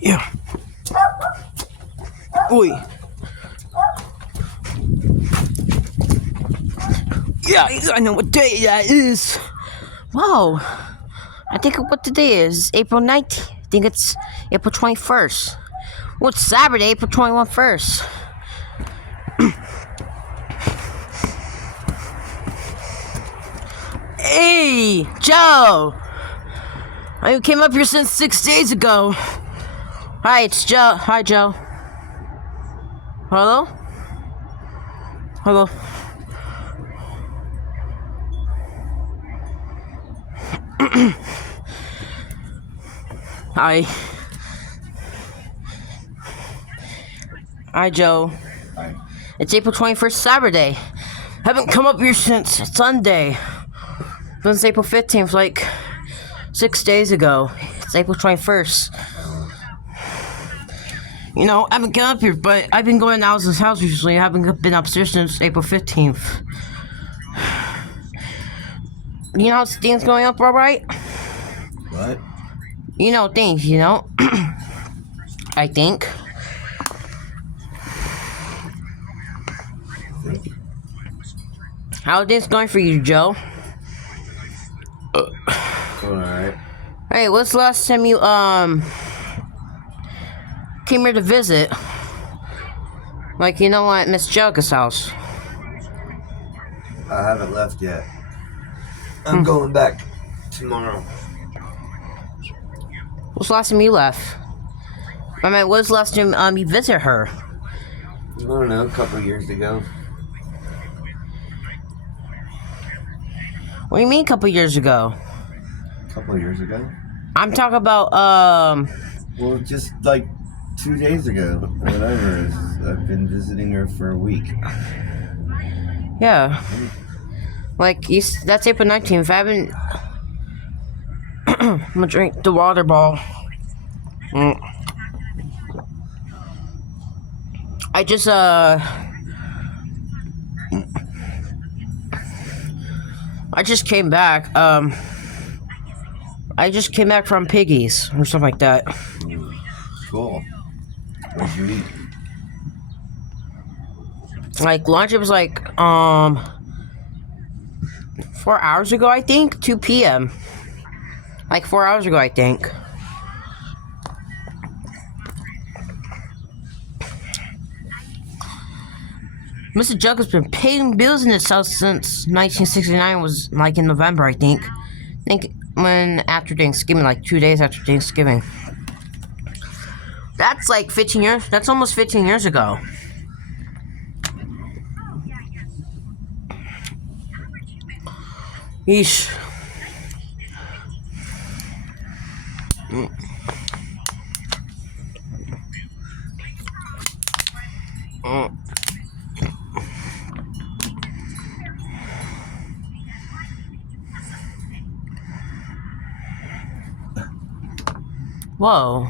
Yeah. Oi. Yeah, I know what day that is. Wow. I think what today is. April 19th. I think it's April 21st. Well, it's Saturday, April 21st first. Hey, Joe. I came up here since 6 days ago. Hi, it's Joe. Hi, Joe. Hello? Hello? Hi. Hi, Joe. Hi. It's April 21st, Saturday. Haven't come up here since Sunday. Since April 15th, like 6 days ago. It's April 21st. You know, I haven't come up here, but I've been going to Allison's house recently. I haven't been upstairs since April 15th. You know how things going up all right? What? You know things, you know? I think. How are things going for you, Joe? Going alright. Hey, what's the last time you, came here to visit? Like, you know, at Miss Jessica's house. I haven't left yet. I'm going back tomorrow. What's the last time you left? I mean, what's the last time, you visited her? I don't know, a couple years ago. What do you mean, a couple years ago? A couple years ago? I'm talking about, Well, just like 2 days ago, whatever. I've been visiting her for a week. yeah. Like, that's April 19th. I haven't... I'm gonna drink the water ball. I just, I just came back, I just came back from Piggy's, or something like that. Cool. What'd you eat? Like, lunch, it was like, 4 hours ago, I think? 2 p.m. Like, 4 hours ago, I think. Mr. Jug has been paying bills in this house since 1969 was, like, in November, I think. When after Thanksgiving, like 2 days after Thanksgiving. That's like 15 years. That's almost 15 years ago. Yeesh. Whoa.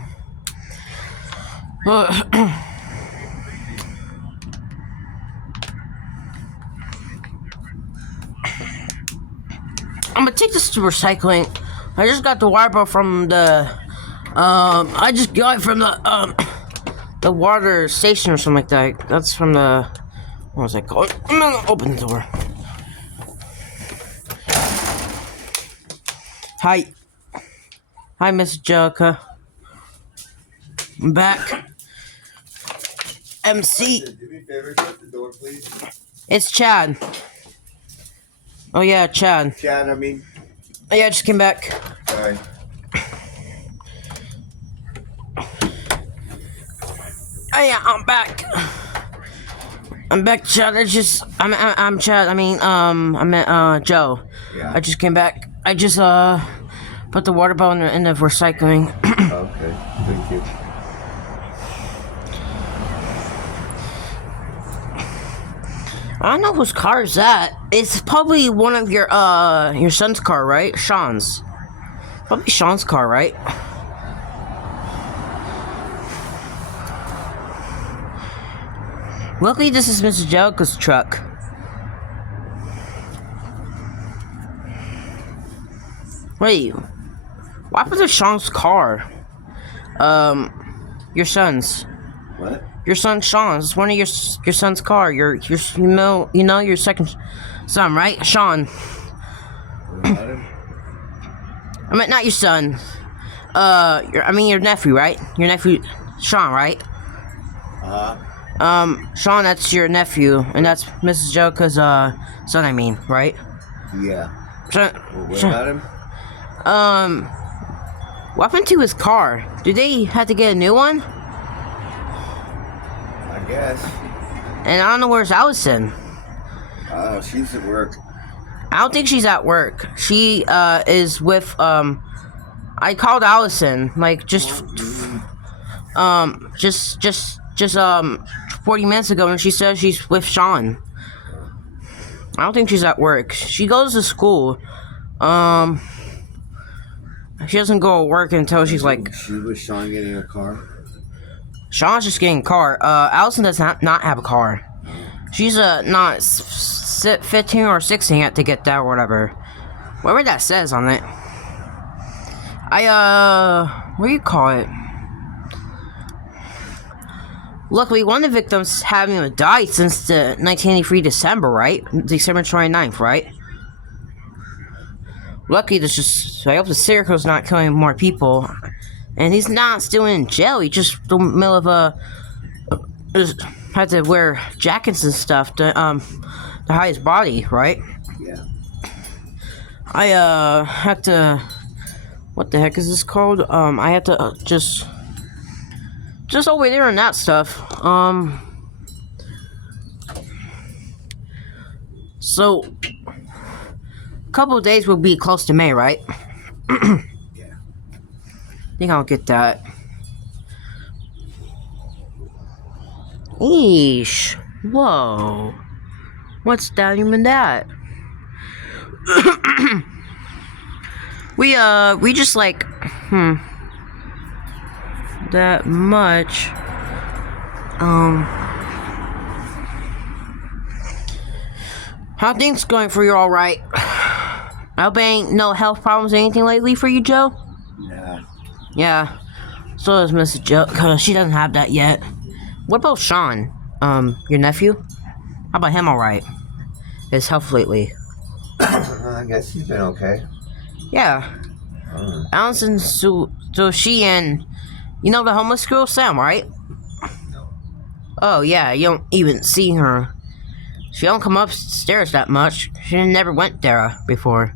I'm gonna take this to recycling. I just got the water bottle from the, I just got it from the water station or something like that. That's from the, what was that called? I'm gonna open the door. Hi. Hi, Miss Jessica. I'm back. MC. Do me a favor, shut the door, please. It's Chad. Oh yeah, Chad. Chad, I mean. Oh, yeah, I just came back. Sorry. Oh yeah, I'm back. I'm back, Chad. I'm Chad. I mean, I'm Joe. Yeah. I just came back. I just put the water bottle in the recycling. Okay, thank you. I don't know whose car is that. It's probably one of your son's car, right? Sean's. Probably Sean's car, right? Luckily, this is Mrs. Jericho's truck. Wait, what happened to Sean's car? Your son's. What? Your son Sean. It's one of your son's car. You know your second son, right? Sean. What about him? I mean, not your son. Your nephew, right? Your nephew, Sean, right? Sean, that's your nephew, and that's Mrs. Joka's son. I mean, right? Yeah. Sean, What about him? what happened to his car? Did they have to get a new one? I guess. And I don't know where's Allison. Oh, she's at work. I don't think she's at work. She is with I called Allison like just 40 minutes ago, and she says she's with Sean. I don't think she's at work. She goes to school. She doesn't go to work until she's like. She was Sean getting a car? Sean's just getting a car. Allison does not have a car. She's not 15 or 16 yet to get that or whatever. Whatever that says on it. What do you call it? Luckily, one of the victims haven't died since the 1983 December, right? December 29th, right? Luckily, I hope the serial killer's not killing more people. And he's not still in jail. He just in the middle of had to wear jackets and stuff to hide his body, right? Yeah. I had to. What the heck is this called? I had to just over there and that stuff. So a couple of days will be close to May, right? Yeah. I think I'll get that. Eesh. Whoa. What's that even that? We just like, that much. How things going for you, alright? I hope ain't no health problems or anything lately for you, Joe? Yeah. Yeah. So does Mrs. Joe, cause she doesn't have that yet. What about Sean? Your nephew? How about him, alright? His health lately? I guess he's been okay. Yeah. Allison, so she and, you know the homeless girl, Sam, right? No. Oh, yeah, you don't even see her. She don't come upstairs that much. She never went there before.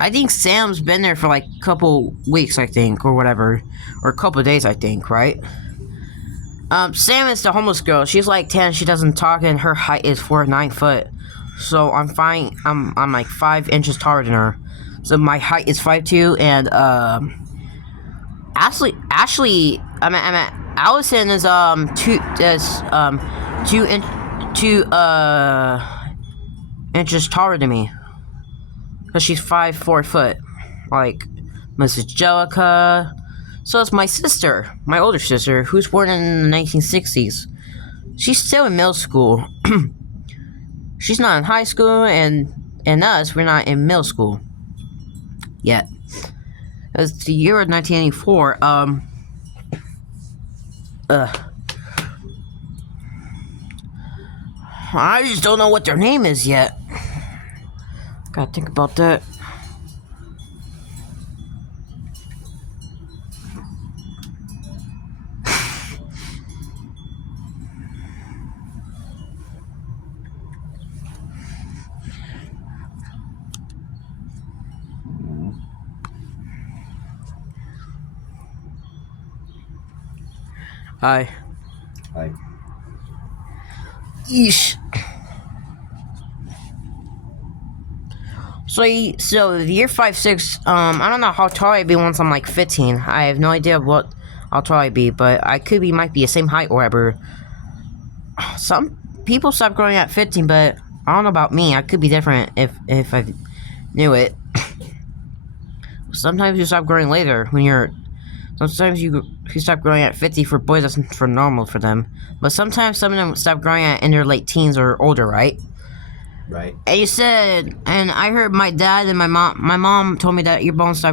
I think Sam's been there for like a couple weeks, I think, or whatever. Or a couple days, I think, right? Sam is the homeless girl. She's like 10, she doesn't talk, and her height is 4'9" foot. So I'm fine. I'm like 5 inches taller than her. So my height is 5'2", and Allison is 2 inches taller than me. Cause she's 5'4" foot, like Mrs. Jellica. So it's my sister, my older sister, who's born in the 1960s. She's still in middle school. She's not in high school, and us, we're not in middle school yet. It's the year of 1984. I just don't know what their name is yet. Gotta think about that. Hi. Hi. Yeesh. So the year 5'6", I don't know how tall I'd be once I'm like 15. I have no idea what how tall I'd be, but I might be the same height or whatever. Some people stop growing at 15, but I don't know about me. I could be different if I knew it. Sometimes you stop growing later when you're. Sometimes you stop growing at 50 for boys. That's for normal for them. But sometimes some of them stop growing in their late teens or older, right? Right. And you said, and I heard my dad and my mom. My mom told me that your bones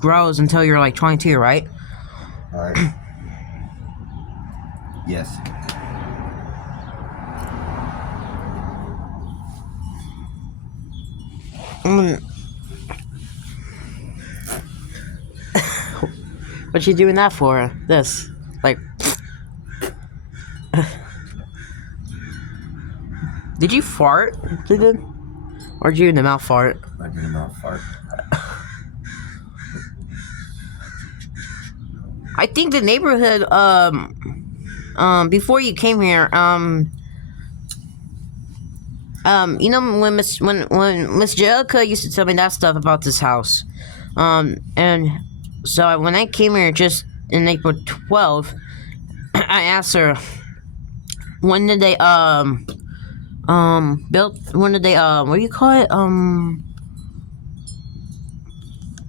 grows until you're like 22, right? All right. Yes. Mm. What you doing that for? This, like, did you fart? Or did you in the mouth fart? I did a mouth fart. I think the neighborhood, before you came here, you know when Miss Jerica used to tell me that stuff about this house, and so when I came here just in April 12th, I asked her when did they built when did they what do you call it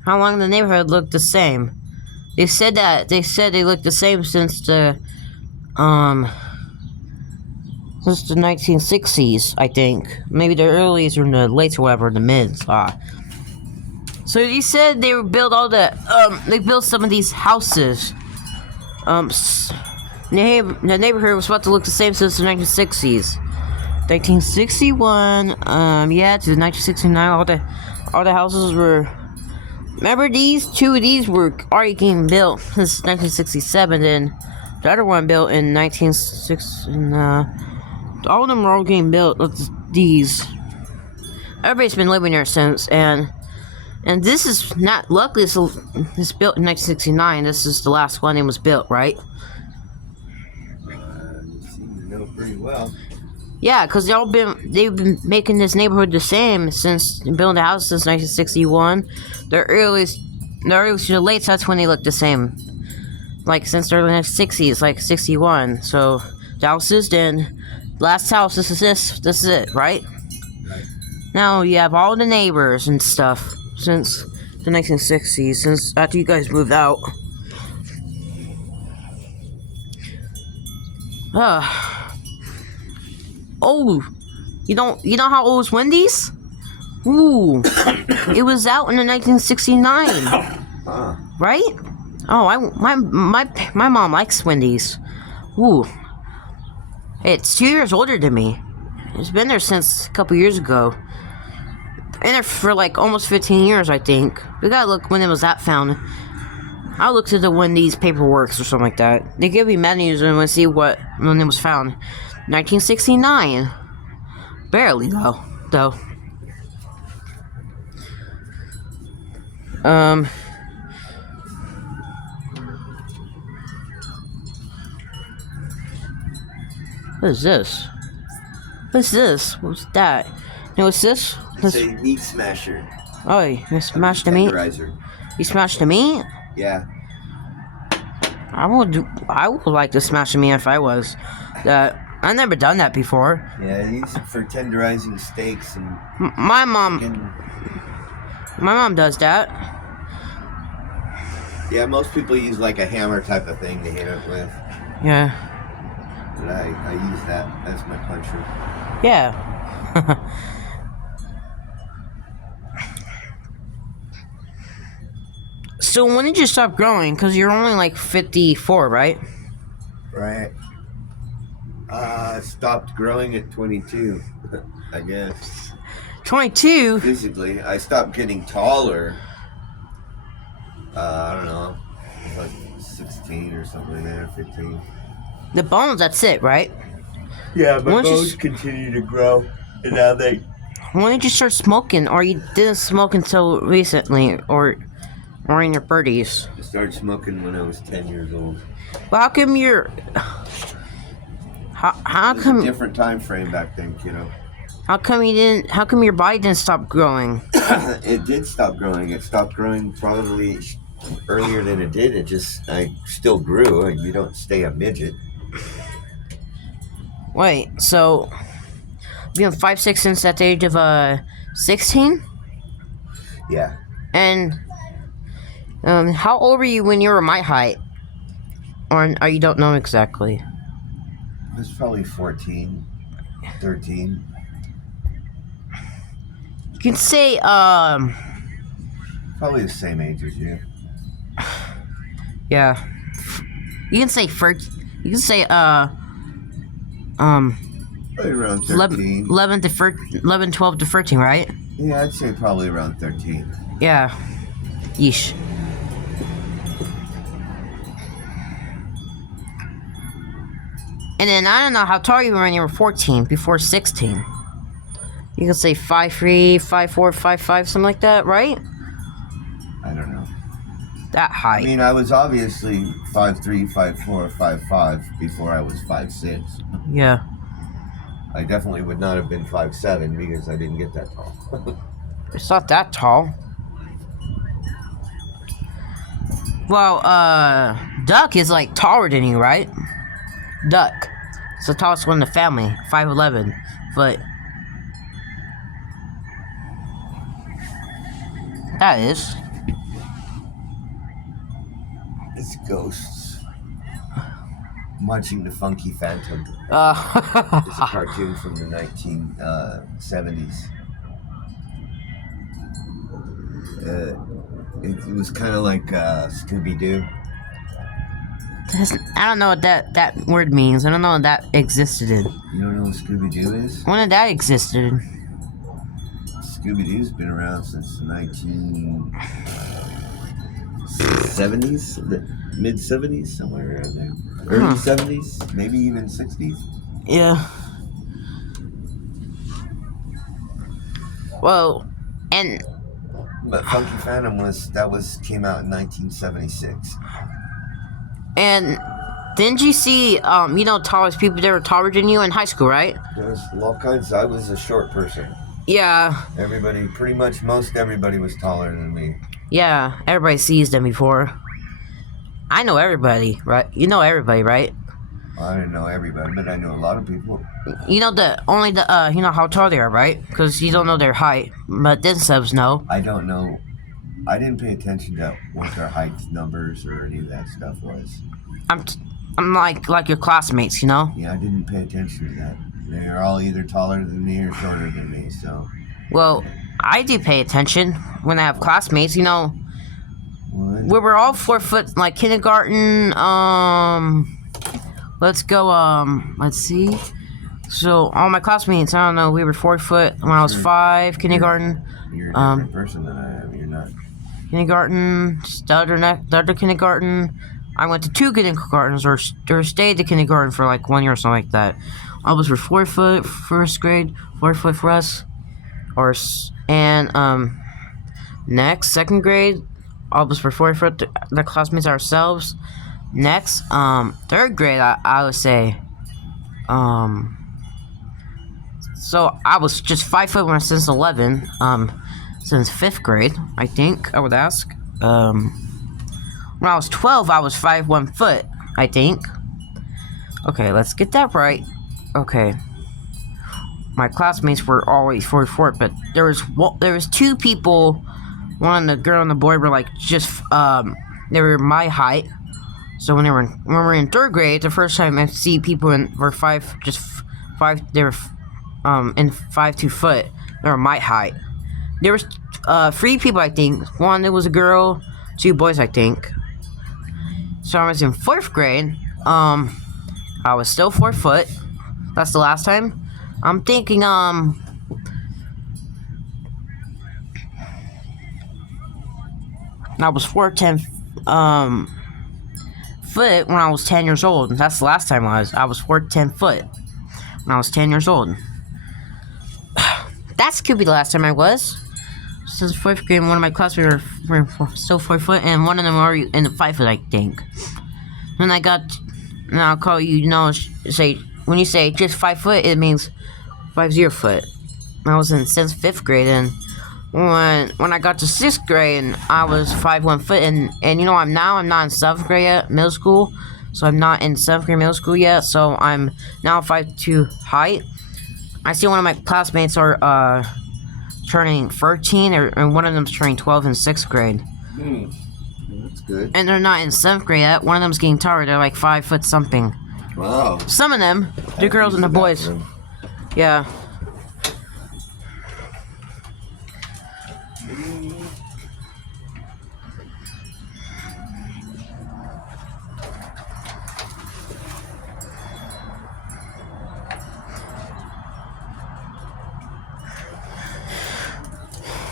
how long the neighborhood looked the same. They said they looked the same since the 1960s, I think. Maybe the earliest or the late or whatever, the mids. So you said they built they built some of these houses. The neighborhood was about to look the same since the 1960s. 1961, yeah, to 1969, all the houses were. Remember two of these were already getting built since 1967, and the other one built in 1960. All of them were all getting built. These. Everybody's been living there since, and this is not. Luckily, it's built in 1969. This is the last one that was built, right? You seem to know pretty well. Yeah, because they've been making this neighborhood the same since building the house since 1961. The earliest to the late, that's when they look the same. Like since the early 1960s, like 61. So the houses, then last house, this is it, right? Right. Now you have all the neighbors and stuff since the 1960s, since after you guys moved out. Oh, you know how old is Wendy's? Ooh, it was out in the 1969, right? Oh, my mom likes Wendy's. Ooh, it's 2 years older than me. It's been there since a couple years ago. Been there for like almost 15 years, I think. We gotta look when it was found. I'll look to the Wendy's paperwork or something like that. They give me menus and we'll see when it was found. 1969. Barely though. What is this? What's this? What's that? And what's this? It's a meat smasher. Oh, you smashed the meat? Tenderizer. You smashed the meat? Yeah. I would like to smash the meat if I was. I've never done that before. Yeah, I use it for tenderizing steaks and. My mom does that. Yeah, most people use like a hammer type of thing to hit it with. Yeah. But I use that as my puncher. Yeah. So when did you stop growing? Because you're only like 54, right? Right. Stopped growing at 22, I guess. 22? Physically, I stopped getting taller. I don't know, like 16 or something like that, 15. The bones, that's it, right? Yeah, my Once you bones continue to grow, and now they. When did you start smoking? Or you didn't smoke until recently? Or in your 30s? I started smoking when I was 10 years old. Well, how come you're... How It was come... a different time frame back then, kiddo. How come your body didn't stop growing? It did stop growing. It stopped growing probably earlier than it did. I still grew, and you don't stay a midget. Wait, so... You've been 5'6" since at the age of, 16? Yeah. And... how old were you when you were my height? Or you don't know exactly? I was probably 14, 13. can say, Probably the same age as you. yeah. You can say, you can say, Probably around 13. 11, 12 to 13, right? Yeah, I'd say probably around 13. Yeah. Yeesh. And then I don't know how tall you were when you were 14, before 16. You can say 5'3", 5'4", 5'5", something like that, right? I don't know. That height. I mean, I was obviously 5'3", 5'4", 5'5", before I was 5'6". Yeah. I definitely would not have been 5'7", because I didn't get that tall. It's not that tall. Well, Duck is like taller than you, right? Duck. It's the tallest one in the family. 5'11". But that is. It's ghosts. Marching the Funky Phantom. It's a cartoon from the 1970s. It was kind of like Scooby-Doo. I don't know what that word means. I don't know what that existed in. You don't know what Scooby-Doo is? When did that existed? Scooby-Doo's been around since the 1970s, the mid-70s, somewhere around there. Early 70s, maybe even 60s. Yeah. Well, and But Funky Phantom came out in 1976. And didn't you see, tallest people that were taller than you in high school, right? There was all kinds. I was a short person. Yeah. Pretty much most everybody was taller than me. Yeah, everybody sees them before. I know everybody, right? You know everybody, right? I didn't know everybody, but I knew a lot of people. You know you know how tall they are, right? Because you don't know their height, but then subs know. I don't know. I didn't pay attention to what their height numbers or any of that stuff was. I'm like your classmates, you know? Yeah, I didn't pay attention to that. They're all either taller than me or shorter than me, so. Well, I do pay attention when I have classmates, you know. What? We were all 4 foot, like kindergarten, let's see. So, all my classmates, I don't know, we were 4 foot when I was 5, kindergarten. You're a different person than I am, you're not. Kindergarten, the other kindergarten. I went to 2 kindergartens or stayed at kindergarten for like 1 year or something like that. I was for 4 foot, first grade, 4 foot for us. Next, second grade, I was for 4 foot, the classmates ourselves. Next, third grade, I would say, so I was just 5 foot when I was since 11, since 5th grade, I think, I would ask. When I was 12, I was 1 foot, I think. Okay, let's get that right. Okay. My classmates were always 4 foot, but there was 2 people, one the girl and the boy were like just, they were my height. So when we were in 3rd grade, the first time I see people were 5, they were, in 5'2" foot. They were my height. There was 3 people, I think. One, it was a girl, 2 boys, I think. So I was in 4th grade. I was still 4 foot. That's the last time. I'm thinking, I was 4'10", foot when I was 10 years old. That's the last time I was 4'10" foot when I was 10 years old. That could be the last time I was. Since 4th grade, one of my classmates were still 4 foot, and one of them were in the 5 foot, I think. Then I'll call you, when you say just 5 foot, it means 50 foot. I was since 5th grade, and when I got to 6th grade, and I was 1 foot, and I'm not in 7th grade yet, middle school, so I'm not in 7th grade middle school yet, so I'm now 5'2" height. I see one of my classmates are turning 13, and one of them's turning 12 in 6th grade. That's good. And they're not in 7th grade yet. One of them's getting taller. They're like 5 foot something. Wow. Some of them, the girls and the boys. Yeah.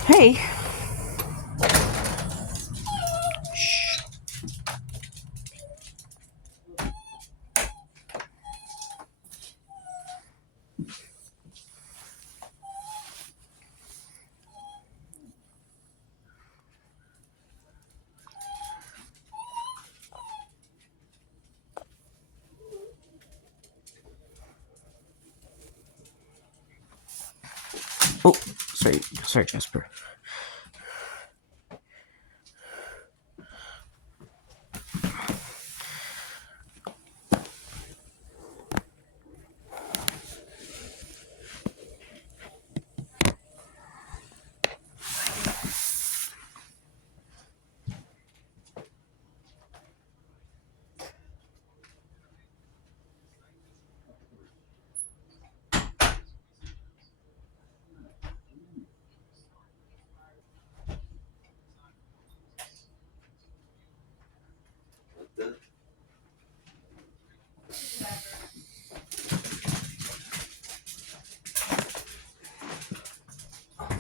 Hey. Shh. Oh, sorry, Jasper.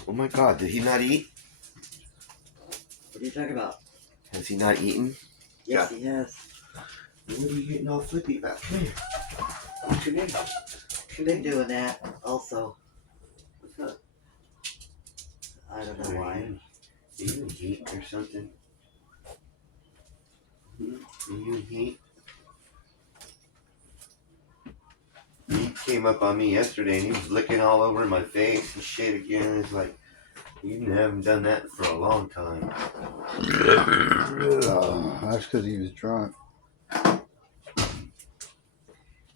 Oh my God, did he not eat? What are you talking about? Has he not eaten? Yes, he has. What are you getting all flippy about? Come here. Should they doing that also? What's up? I don't know why. Are you in heat or something? Are you in heat? He came up on me yesterday and he was licking all over my face and shit again. It's like, you haven't done that for a long time. That's because he was drunk.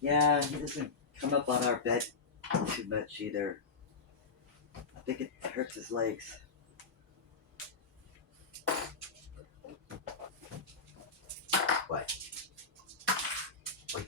Yeah, he doesn't come up on our bed too much either. I think it hurts his legs. What? What?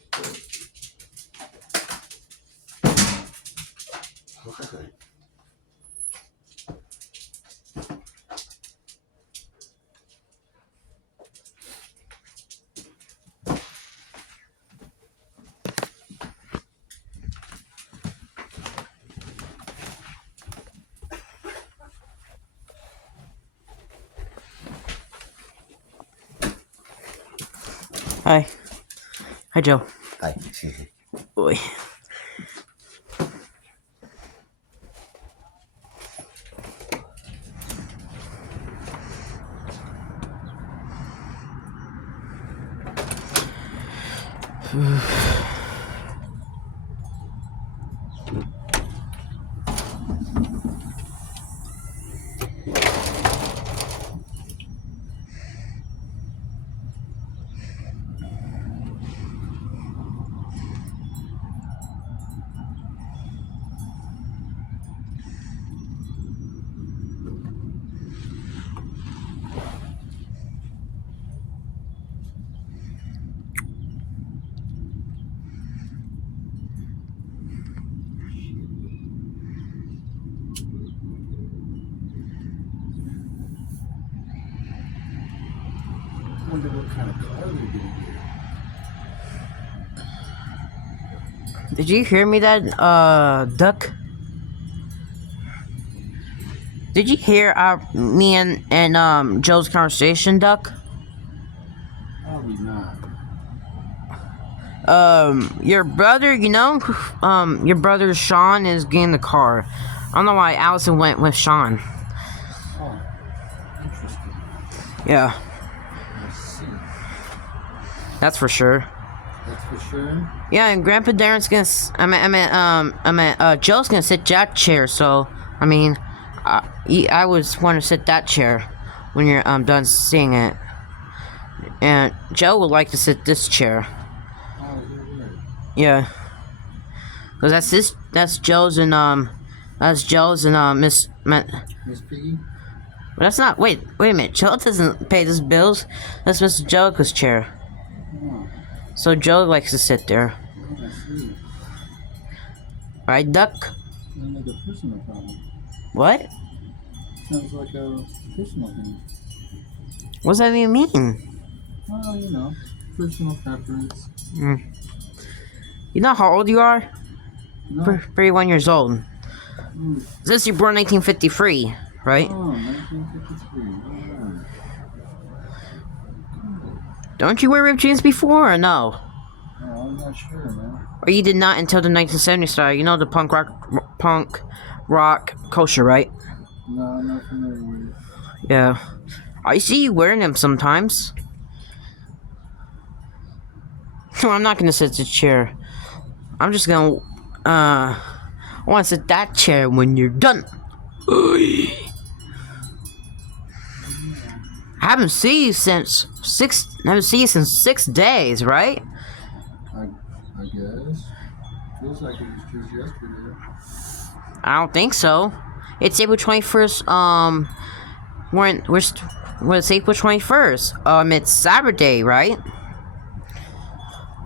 Hi. Hi, Joe. Hi, excuse me. Boy. I wonder what kind of car they're getting here. Did you hear me, that Duck? Did you hear me and Joe's conversation, Duck? Probably not. Your brother, your brother Sean is getting the car. I don't know why Allison went with Sean. Oh, interesting. Yeah, I see. that's for sure. That's for sure. Yeah, and Grandpa Darren's gonna. Joe's gonna sit that chair. So, I mean, I would want to sit that chair when you're done seeing it. And Joe would like to sit this chair. Oh, you're right. Yeah, cause that's Joe's and Miss. Miss Piggy? But that's not. Wait a minute. Joe doesn't pay his bills. That's Mr. Jellicoe's chair. Oh, So Joe likes to sit there. I see. Right, Duck? Sounds like a personal problem. What? Sounds like a personal thing. What does that even mean? Well, you know, personal preference. You know how old you are? No. 31 years old. Mm, Since you born 1953. right? Oh, 1953. Alright. Don't you wear ripped jeans before or no? Oh, I'm not sure, man. Or you did not until the 1970s style. You know the punk rock culture, right? No, I'm not familiar with it. Yeah. I see you wearing them sometimes. No, I'm not gonna sit the chair. I'm just gonna I wanna sit that chair when you're done. I haven't seen you since 6 days, right? I guess. Feels like it was just yesterday. I don't think so. It's April 21st. It's April 21st. It's Saturday, right?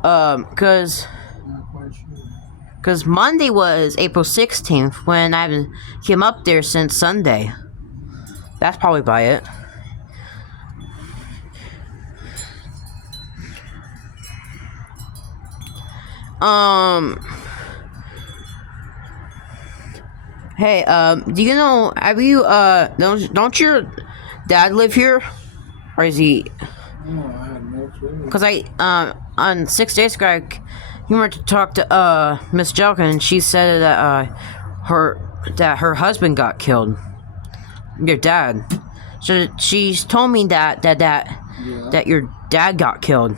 Cause Not quite sure. Because Monday was April 16th when I haven't came up there since Sunday. That's probably by it. Hey, do you know, have you, don't your dad live here? Or is he, Oh, I have no clue. because on 6 days ago, you went to talk to, Miss Jelka, and she said that, her husband got killed. Your dad. So she's told me that your dad got killed.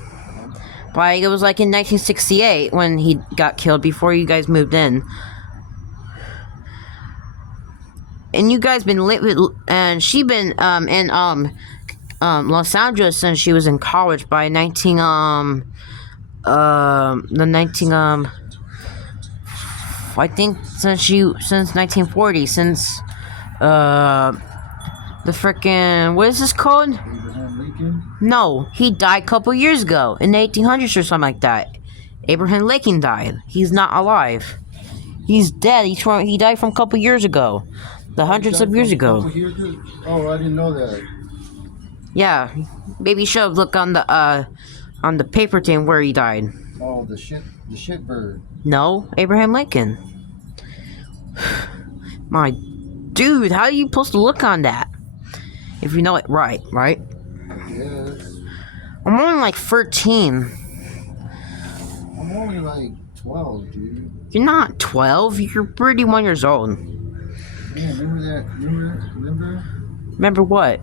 Like, it was like in 1968 when he got killed before you guys moved in. And you guys been and she been in Los Angeles since she was in college by I think since 1940, since the frickin' what is this called? Abraham Lincoln? No, he died a couple years ago in the 1800s or something like that. Abraham Lincoln died. He's not alive. He's dead. He died from a couple years ago. The hundreds of years ago. Oh, I didn't know that. Yeah, maybe you should have looked on the paper thing where he died. Oh, the shit bird. No, Abraham Lincoln. My dude, how are you supposed to look on that? If you know it right? Yes. I'm only like 13. I'm only like 12, dude. You're not 12. You're 31 years old. Yeah, remember that? Remember? Remember what?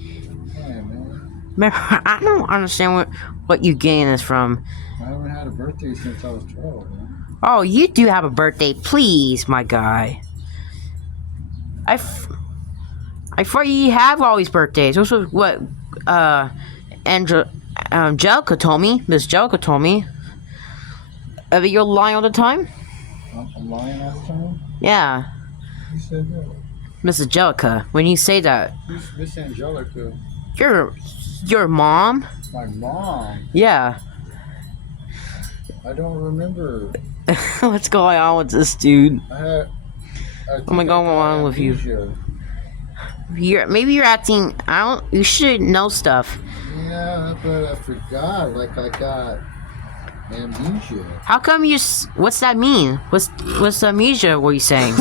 Yeah, man. Remember, I don't understand what you getting this from. I haven't had a birthday since I was 12, man. Oh, you do have a birthday, please, my guy. I thought you have all these birthdays. This was what Angelica told me. Miss Jelka told me. You're lying all the time? I'm lying all the time? Yeah. Who said that? Miss Angelica, when you say that, Who's Miss Angelica? your mom? My mom. Yeah. I don't remember. What's going on with this dude? I Oh my God, what's wrong with you? Maybe you're acting. You should know stuff. Yeah, but I forgot. Like I got amnesia. How come you? What's that mean? What's amnesia? What are you saying?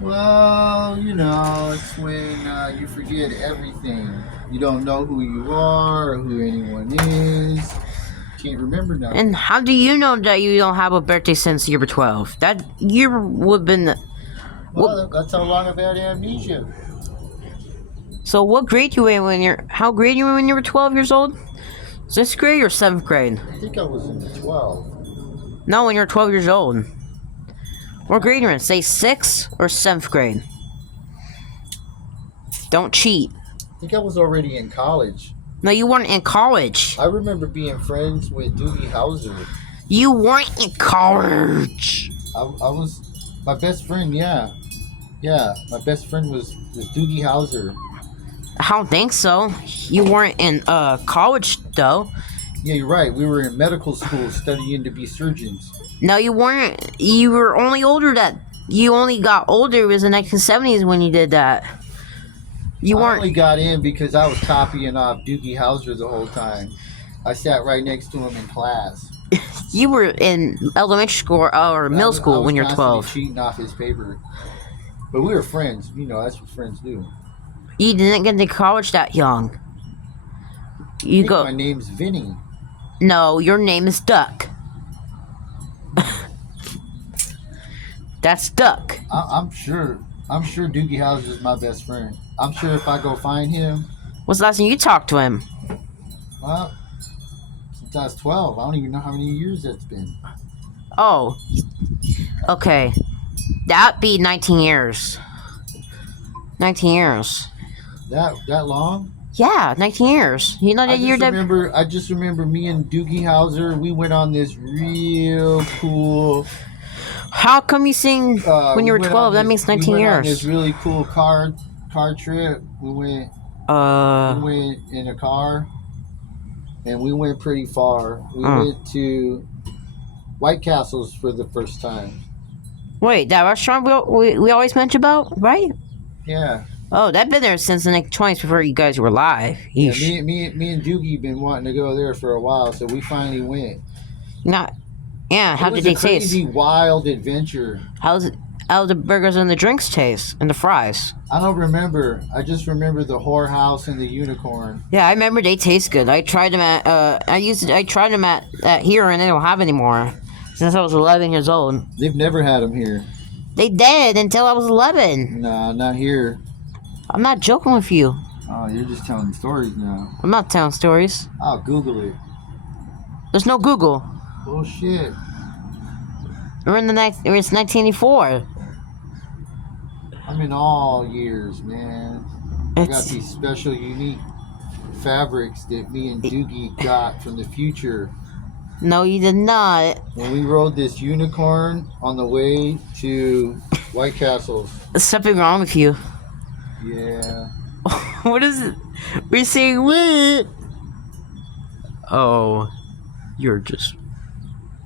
Well, you know, it's when you forget everything. You don't know who you are or who anyone is. Can't remember now. And how do you know that you don't have a birthday since you were 12? That year would have been. Well, that's how long I've had amnesia. So what grade you in when you're? How grade you in when you were 12 years old? 6th grade or 7th grade? I think I was in 12. No, when you're 12 years old. What grade you're in? Say 6th or 7th grade. Don't cheat. I think I was already in college. No, you weren't in college. I remember being friends with Doogie Howser. You weren't in college. I was my best friend. Yeah, my best friend was Doogie Howser. I don't think so. You weren't in college though. Yeah, you're right. We were in medical school studying to be surgeons. No, you weren't. You were only older you only got older. It was the 1970s when you did that. You I weren't. only got in because I was copying off Doogie Howser the whole time. I sat right next to him in class. You were in elementary school or middle school when you're 12. Cheating off his paper. But we were friends. You know, that's what friends do. You didn't get to college that young. I You think go. my name's Vinny. No, your name is Duck. That's Duck. I'm sure Doogie Howser is my best friend. I'm sure if I go find him, What's the last time you talked to him? well, since I was 12, I don't even know how many years that's been. Oh. Okay. That'd be 19 years. 19 years. That long? Yeah, 19 years. You know that year that... I just remember me and Doogie Howser, we went on this real cool... How come you sing when you were 12? That makes 19 we went years. on this really cool car trip. We went in a car, and we went pretty far. We went to White Castles for the first time. Wait, that restaurant we always mention about, right? Yeah. Oh, that's been there since the 20s before you guys were live. Yeah, me and Doogie been wanting to go there for a while, so we finally went. Yeah, how did they taste? It was a crazy, wild adventure. How the burgers and the drinks taste? And the fries? I don't remember. I just remember the whorehouse and the unicorn. Yeah, I remember they taste good. I tried them at I tried them at here, and they don't have anymore since I was 11 years old. They've never had them here. They did until I was 11. Nah, not here. I'm not joking with you. Oh, you're just telling stories now. I'm not telling stories. I'll Google it. There's no Google. Bullshit. It's 1984. I'm in all years, man. I got these special, unique fabrics that me and Doogie got from the future. No, you did not. When we rode this unicorn on the way to White Castles. There's something wrong with you. Yeah. What is it? We're saying what? Oh, you're just...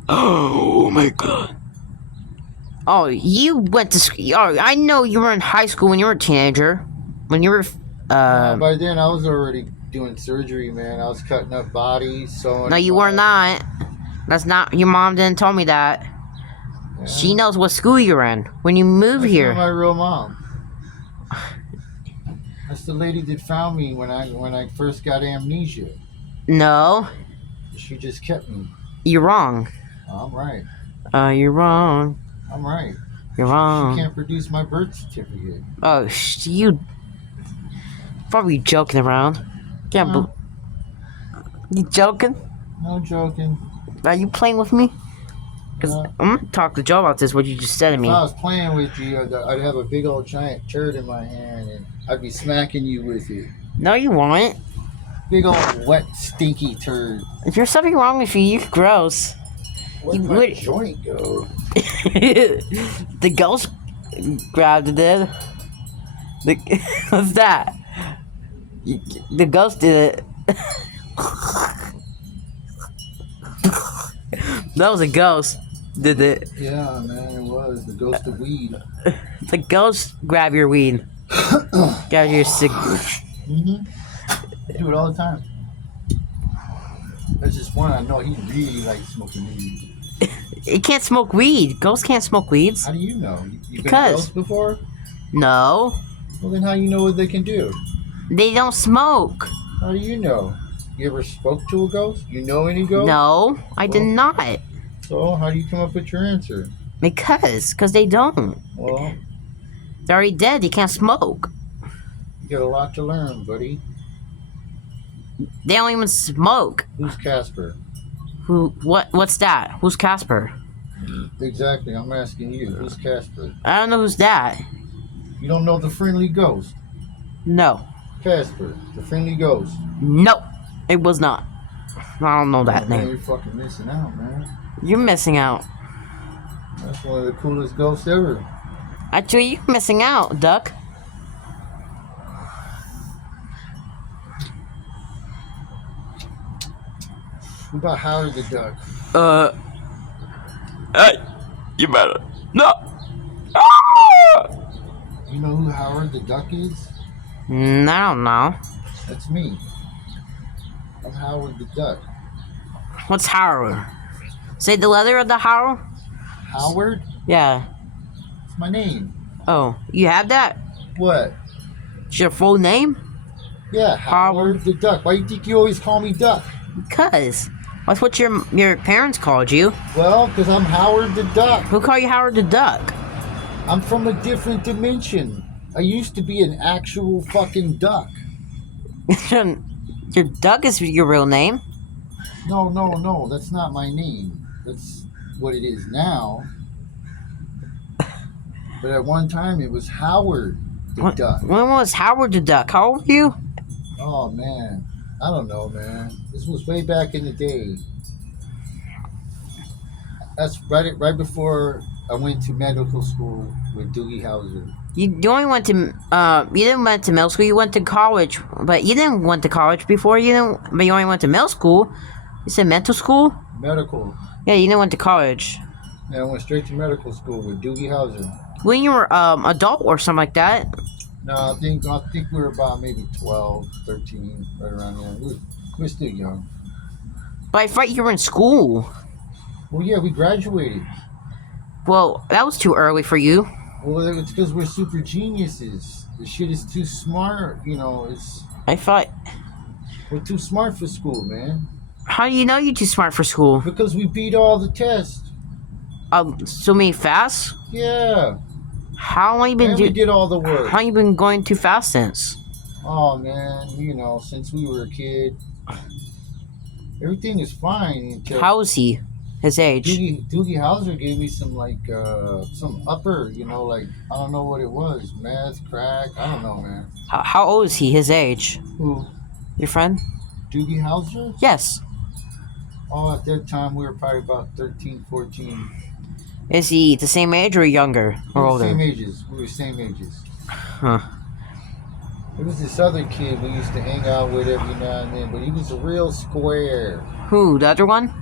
Oh my god. Oh, you went to school. Oh, I know you were in high school when you were a teenager. When you were, by then, I was already doing surgery, man. I was cutting up bodies, sewing. No, you were not. That's not. Your mom didn't tell me that. Yeah. She knows what school you're in. When you move That's here. not my real mom. That's the lady that found me when I first got amnesia. No. She just kept me. You're wrong. I'm right. You're wrong. I'm right. You're wrong. She can't produce my birth certificate. Oh, you probably joking around. Can't you joking? No joking. Are you playing with me? Because I'm gonna talk to Joe about this, what you just said to me. If I was playing with you, I'd have a big old giant turd in my hand and I'd be smacking you with it. No, you won't. Big old wet, stinky turd. If there's something wrong with you, you're gross. Where'd my joint go? The ghost grabbed it. What's that? The ghost did it. That was a ghost. Did it? Yeah, man, it was the ghost of weed. The ghost grab your weed. Grab your cigarette. I do it all the time. There's just one I know he really likes smoking weed. It can't smoke weed. Ghosts can't smoke weeds. How do you know? You've been Because- a ghost before? No. Well, then how you know what they can do? They don't smoke. How do you know? You ever spoke to a ghost? You know any ghosts? No, I did not. So how do you come up with your answer? Because they don't. Well, They're already dead. They can't smoke. you got a lot to learn, buddy. They don't even smoke. Who's Casper? What's that? Who's Casper? Exactly, I'm asking you. Who's Casper? I don't know who's that. You don't know the friendly ghost? No. Casper, the friendly ghost. No. It was not. I don't know that Man, name. you're fucking missing out, man. You're missing out. That's one of the coolest ghosts ever. Actually, you're missing out, Duck. What about Howard the Duck? Hey, you better. No. Ah! You know who Howard the Duck is? I don't know. That's me. I'm Howard the Duck. What's Howard? Say the letter of the Howard? Howard? Yeah. It's my name. Oh, you have that? What? It's your full name? Yeah, Howard the Duck. Why do you think you always call me Duck? Because that's what your parents called you. Well, because I'm Howard the Duck. Who called you Howard the Duck? I'm from a different dimension. I used to be an actual fucking duck. Your Duck is your real name. No, that's not my name. That's what it is now. But at one time it was Howard the Duck. When was Howard the Duck? How old were you? Oh man, I don't know, man. This was way back in the day. That's right before I went to medical school with Doogie Howser. You only went to you didn't went to middle school. You went to college, but you didn't went to college before. But you only went to middle school. You said mental school. Medical. Yeah, you didn't went to college. Yeah, I went straight to medical school with Doogie Howser. When you were adult or something like that. No, I think we were about maybe 12, 13, right around there. We're still young. But I thought you were in school. Well, yeah, we graduated. Well, that was too early for you. Well, it's because we're super geniuses. The shit is too smart, I thought. We're too smart for school, man. How do you know you're too smart for school? Because we beat all the tests. So many fast? Yeah. How long you been And we did all the work. How you been going too fast since? Oh man, since we were a kid, everything is fine until How is he? His age? Doogie Howser gave me some some upper, like I don't know what it was, meth, crack, I don't know, man. How old is he? His age? Who? Your friend? Doogie Howser? Yes. Oh, at that time we were probably about 13, 14. Is he the same age or younger or older? Same ages. We were same ages. Huh. There was this other kid we used to hang out with every now and then, but he was a real square. Who? The other one?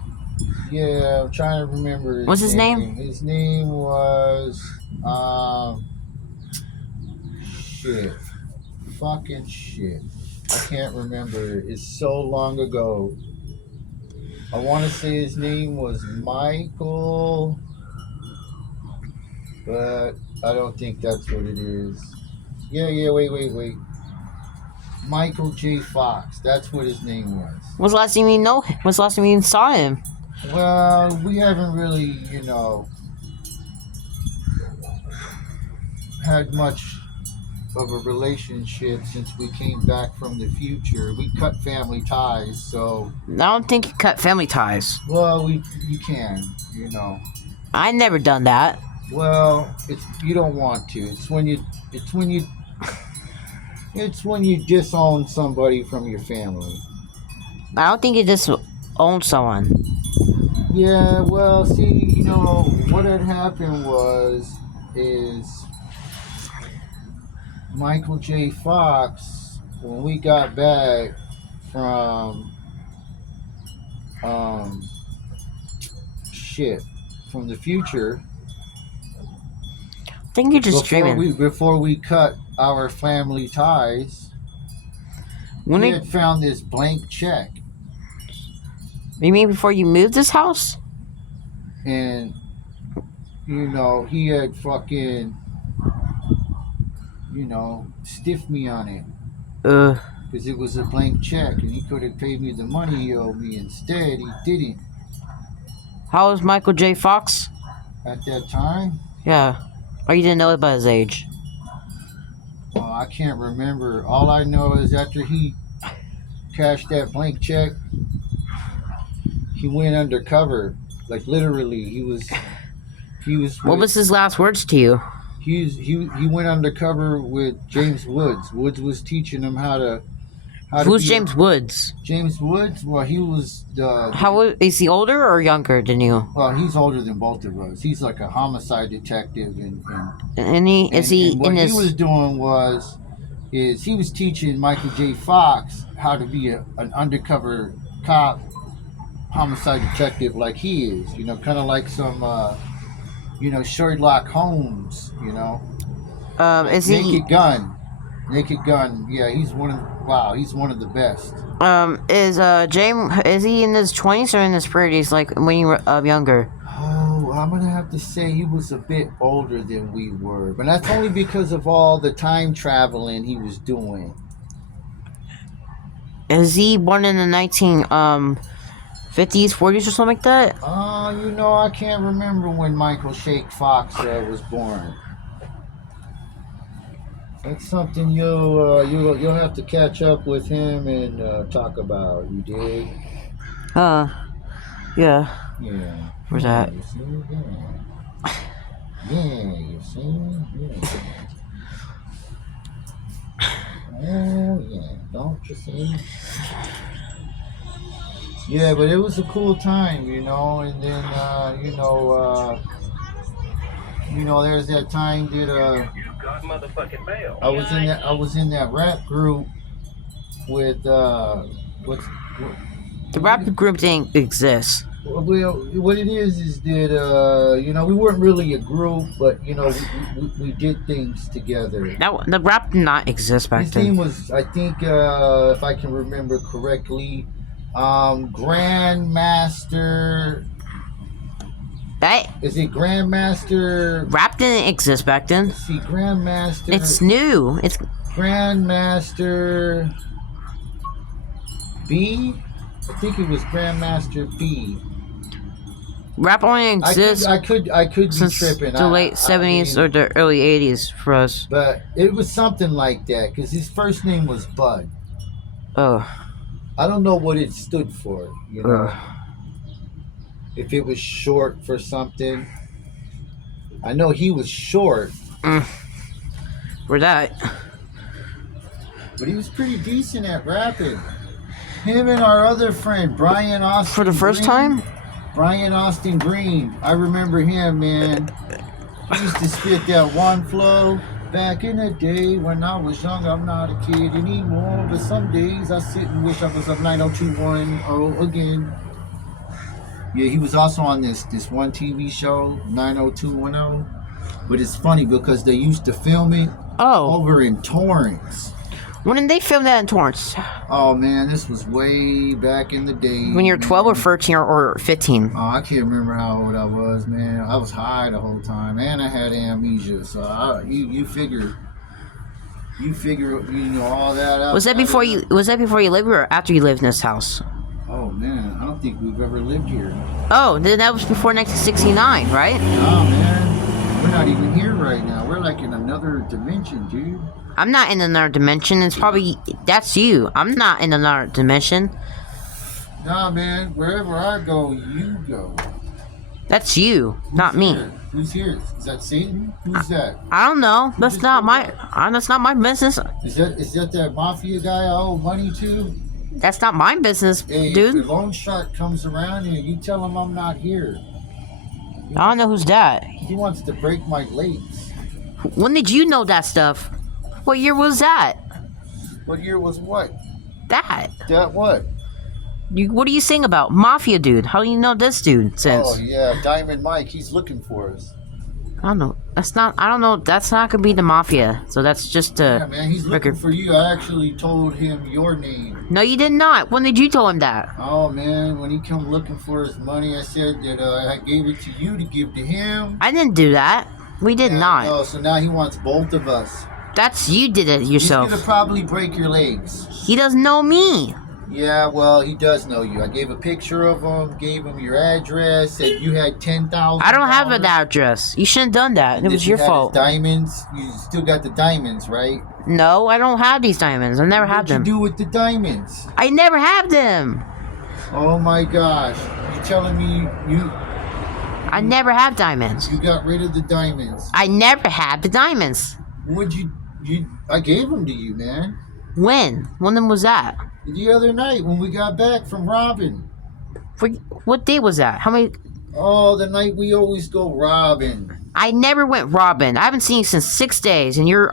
Yeah, I'm trying to remember. What's his name? His name was shit. Fucking shit. I can't remember. It's so long ago. I want to say his name was Michael, but I don't think that's what it is. Yeah, wait. Michael J. Fox. That's what his name was. When's the last time you know him? When's the last time you saw him? Well, we haven't really, had much of a relationship since we came back from the future. We cut family ties, so... I don't think you cut family ties. Well, you can, I never done that. Well, you don't want to. It's when you disown somebody from your family. I don't think you just own someone. Yeah, well, see, what had happened is Michael J. Fox, when we got back from from the future, I think you're just dreaming. Before we cut our family ties, we had found this blank check. You mean before you moved this house? And, he had fucking, stiffed me on it. Because it was a blank check and he could have paid me the money he owed me. Instead, he didn't. How old was Michael J. Fox? At that time? Yeah. Or you didn't know about his age? Well, I can't remember. All I know is after he cashed that blank check, he went undercover. Like literally, he was. What was his last words to you? He went undercover with James Woods. Woods was teaching him how to. Who's James Woods? James Woods? Well, he was the. How is he older or younger than you? Well, he's older than both of us. He's like a homicide detective, and what he was doing is he was teaching Michael J. Fox how to be an undercover cop, homicide detective like he is. Kind of like some, Sherlock Holmes. Is he Naked Gun? Yeah, he's one of the best. Is he in his 20s or in his 30s, like when you were younger? Oh, Well, I'm gonna have to say he was a bit older than we were, but that's only because of all the time traveling he was doing. Is he born in the 1950s, 40s, or something like that? I can't remember when Michael Shake Fox was born. That's something you'll have to catch up with him and talk about. You dig? Yeah. Yeah. Where's that? You see? Yeah, you see? Yeah. Oh, yeah. Don't you see? Yeah, but it was a cool time, and then, there's that time that, I was in that rap group with, The rap group didn't exist. well, what it is that we weren't really a group, but we did things together. The rap did not exist back His then. name was, I think, if I can remember correctly, Grandmaster. Is it Grandmaster? Rap didn't exist back then. Let's see, Grandmaster. It's new. It's Grandmaster B. I think it was Grandmaster B. Rap only exists I could be since tripping. the late 70s or the early 80s for us. But it was something like that because his first name was Bud. Oh. I don't know what it stood for. If it was short for something. I know he was short. For that. But he was pretty decent at rapping. Him and our other friend, Brian Austin. For the first Green, time? Brian Austin Green. I remember him, man. He used to spit that one flow. Back in the day when I was young, I'm not a kid anymore. But some days I sit and wish I was up 90210 again. Yeah, he was also on this one TV show, 90210. But it's funny because they used to film it over in Torrance. When did they film that in Torrance? Oh man, this was way back in the day. When you're 12 or 13 or 15? Oh, I can't remember how old I was, man. I was high the whole time, and I had amnesia. So you figure, all that out. Was that before you lived here or after you lived in this house? Oh man, I don't think we've ever lived here. Oh, then that was before 1969, right? Oh man, we're not even here right now. We're like in another dimension, dude. I'm not in another dimension. It's probably that's you. I'm not in another dimension. Nah, man. Wherever I go, you go. That's you, not me. Who's here? Is that Satan? Who's that? I don't know. That's not my business. Is that mafia guy I owe money to? That's not my business, Hey, dude. if the loan shark comes around here, you tell him I'm not here. I don't know who's that. He wants to break my legs. When did you know that stuff? What year was that? What year was what? That. That what? What are you saying about Mafia dude? How do you know this dude since? Oh yeah, Diamond Mike. He's looking for us. I don't know. I don't know. That's not gonna be the Mafia. So that's just a Yeah, man. He's looking for you. I actually told him your name. No, you did not. When did you tell him that? Oh man, when he come looking for his money, I said that I gave it to you to give to him. I didn't do that. We did not. Oh, so now he wants both of us. That's you did it yourself. He's gonna probably break your legs. He doesn't know me. Yeah, well, he does know you. I gave a picture of him, gave him your address, said you had $10,000. I don't have an address. You shouldn't have done that. It was your fault. Diamonds. You still got the diamonds, right? No, I don't have these diamonds. I never had them. What'd you do with the diamonds? I never have them. Oh my gosh! You telling me I never have diamonds. you got rid of the diamonds? I never had the diamonds. Would you? I gave them to you, man. When? When was that? The other night when we got back from robbing. What day was that? How many? Oh, the night we always go robbing. I never went robbing. I haven't seen you since 6 days, and you're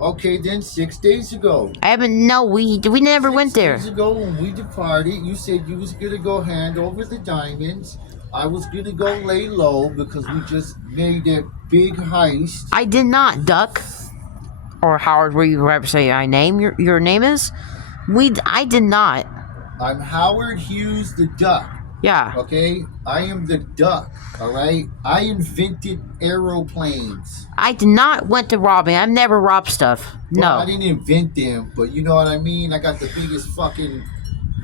Okay, then 6 days ago. I haven't. No, we never went there. 6 days ago when we departed, you said you was gonna go hand over the diamonds. I was gonna go lay low because we just made that big heist. I did not, Duck. Or Howard, where you ever say my name? Your name is? I did not. I'm Howard Hughes the Duck. Yeah. Okay, I am the duck. All right, I invented aeroplanes. I did not went to robbing. I've never robbed stuff. Well, I No. didn't invent them, but you know what I mean. I got the biggest fucking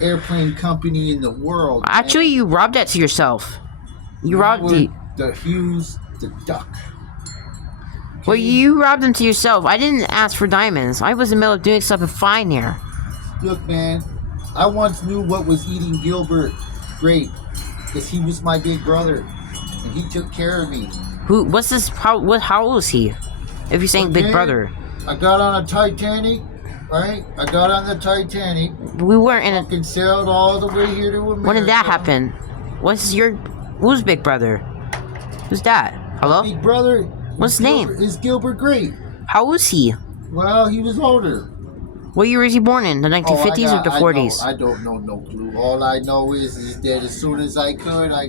airplane company in the world. Actually, Man. you robbed that to yourself. You robbed Howard the. the Hughes the duck. Well, Okay? you robbed them to yourself. I didn't ask for diamonds. I was in the middle of doing something fine here. Look, man, I once knew what was eating Gilbert grape because he was my big brother, and he took care of me. Who? What's this? How old is he? If you're saying big Okay, brother, I got on a Titanic, right? I got on the Titanic, we weren't in a. fucking sailed all the way here to America. When did that happen? Who's big brother? Who's that? Hello? Big brother. What's his name? Is Gilbert Grape. How was he? Well, he was older. What year was he born in? The 1950s or the 40s? I don't know no clue. All I know is that as soon as I could, I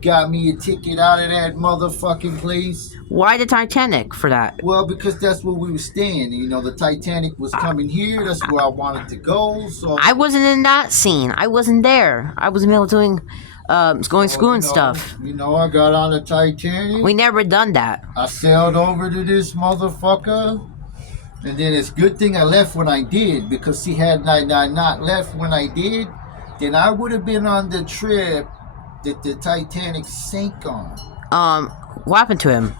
got me a ticket out of that motherfucking place. Why the Titanic for that? Well, because that's where we were staying. You know, the Titanic was coming here. That's where I wanted to go. So I wasn't in that scene. I wasn't there. I was in the middle of doing, going to school and stuff. You know, I got on the Titanic. We never done that. I sailed over to this motherfucker. And then it's a good thing I left when I did, because see, had I not left when I did, then I would have been on the trip that the Titanic sank on. What happened to him?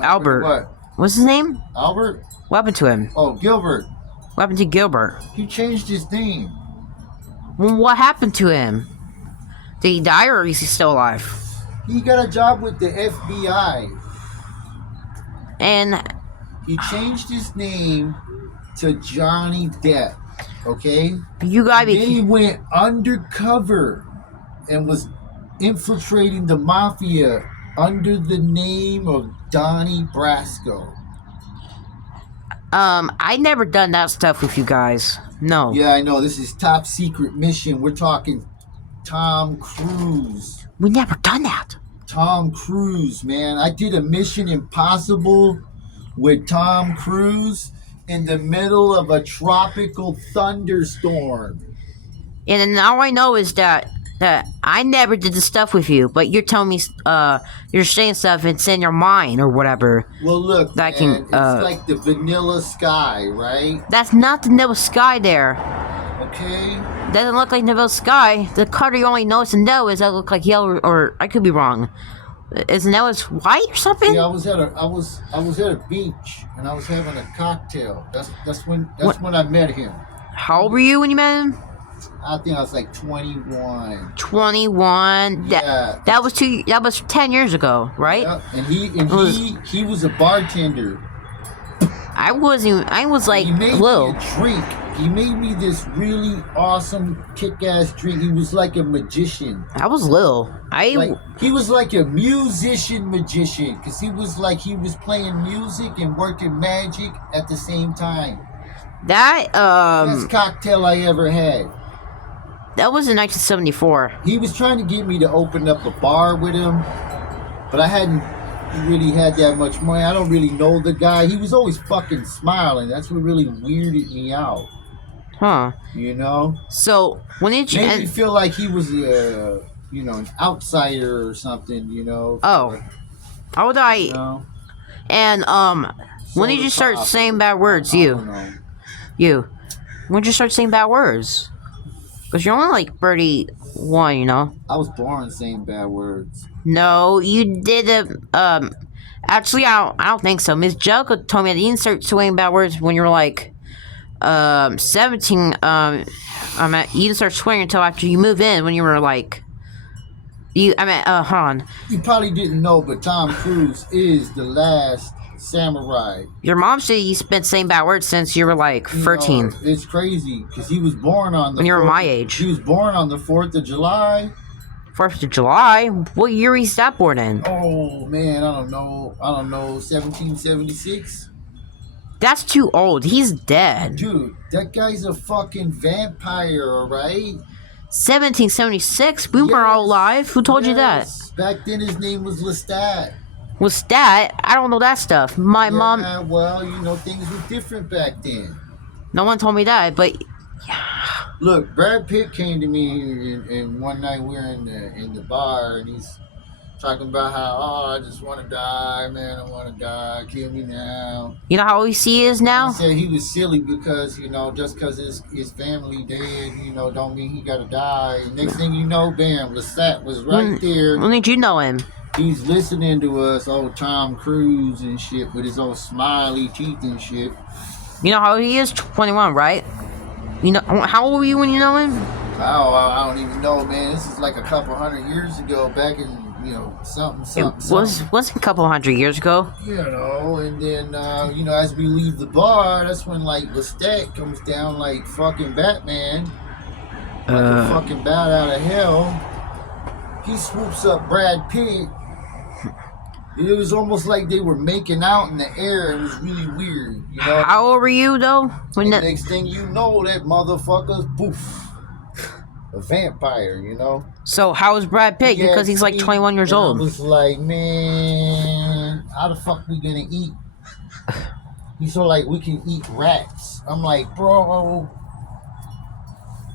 Albert. What? What's his name? Albert? What happened to him? Oh, Gilbert. What happened to Gilbert? He changed his name. Well, what happened to him? Did he die or is he still alive? He got a job with the FBI. And He changed his name to Johnny Depp. Okay? you gotta Then he be. went undercover and was infiltrating the mafia under the name of Donnie Brasco. I never done that stuff with you guys. No. Yeah, I know. This is top secret mission. We're talking Tom Cruise. We never done that. Tom Cruise, man. I did a Mission Impossible with Tom Cruise in the middle of a tropical thunderstorm. And then all I know is that I never did the stuff with you, but you're telling me you're saying stuff it's in your mind or whatever. Well, look, That man, can, it's like the vanilla sky, right? That's not the Neville Sky there. Okay? Doesn't look like Neville Sky. The color you only notice and know is that look like yellow, or I could be wrong. Isn't that was white or something? Yeah, I was at a beach and I was having a cocktail. That's when I met him. How old were you when you met him? I think I was like 21. 21. Yeah. That was 10 years ago, right? Yeah, and he was a bartender. I was like He made little. me a drink. He made me this really awesome kick-ass drink. He was like a magician. I was little. He was like a musician magician, because he was playing music and working magic at the same time. That Best cocktail I ever had. that was in 1974. He was trying to get me to open up a bar with him, but I hadn't really had that much money. I don't really know the guy. He was always fucking smiling. That's what really weirded me out. Huh. You know? So when did you? Made me feel like he was an outsider or something, you know? Oh. How would I? You know? And when did you start Soda pop. saying bad words? I You. don't know. You. When did you start saying bad words? Because you're only like 31, you know? I was born saying bad words. No, you did actually, I don't think so. Miss Jellicoe told me that you didn't start saying bad words when you were like, 17. You didn't start swearing until after you moved in when you were like, hold on. You probably didn't know, but Tom Cruise is the last samurai. Your mom said you been saying bad words since you were like 13. know, it's crazy because he was born on the. When you were 4th my age. He was born on the 4th of July. 4th of July? What year is that born in? Oh man, I don't know. 1776. That's too old. He's dead. Dude, that guy's a fucking vampire, alright? 1776? We were all alive. Who told you that? Yes. Back then his name was Lestat. What's that? I don't know that stuff. My mom. Well, things were different back then. No one told me that, but Look, Brad Pitt came to me and one night we were in the bar and he's talking about how I just want to die, man. I want to die. Kill me now. You know how old he is now? I said he was silly because just because his family dead, don't mean he gotta die. And next thing you know, bam, Lestat was right there. When did you know him? He's listening to us, old Tom Cruise and shit, with his old smiley teeth and shit. You know how he is? 21, right? You know how old were you when you know him? Oh, I don't even know, man. This is like a couple hundred years ago, back in something. Wasn't a couple hundred years ago. And then as we leave the bar, that's when like Lestat comes down like fucking Batman, like a fucking bat out of hell. He swoops up Brad Pitt. It was almost like they were making out in the air. It was really weird, How old were you though? When the next thing you know, that motherfucker's poof, a vampire, So how was Brad Pitt? Because he's like 21 years old. I was like, man, how the fuck we gonna eat? He's so like, we can eat rats. I'm like, bro.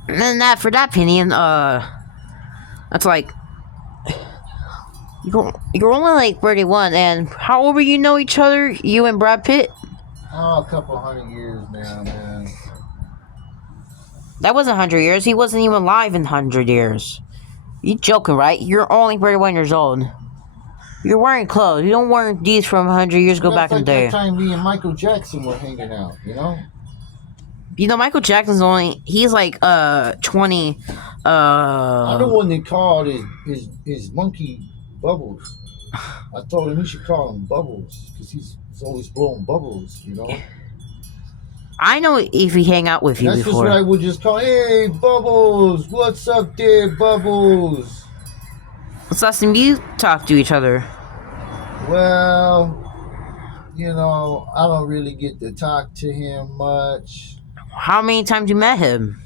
And then for that opinion, that's like. You're only like 31, and how old were you know each other, you and Brad Pitt? Oh, a couple hundred years now, man. That wasn't 100 years. He wasn't even alive in 100 years. You joking, right? You're only 31 years old. You're wearing clothes. You don't wear these from 100 years ago back in the day. That time me and Michael Jackson were hanging out, Michael Jackson's he's like 20. I'm the one that called his monkey Bubbles. I told him he should call him Bubbles because he's always blowing bubbles, I know if he hang out with you That's before. That's just what I would just call, hey, Bubbles, what's up there, Bubbles? What's last time you talk to each other? Well, I don't really get to talk to him much. How many times you met him?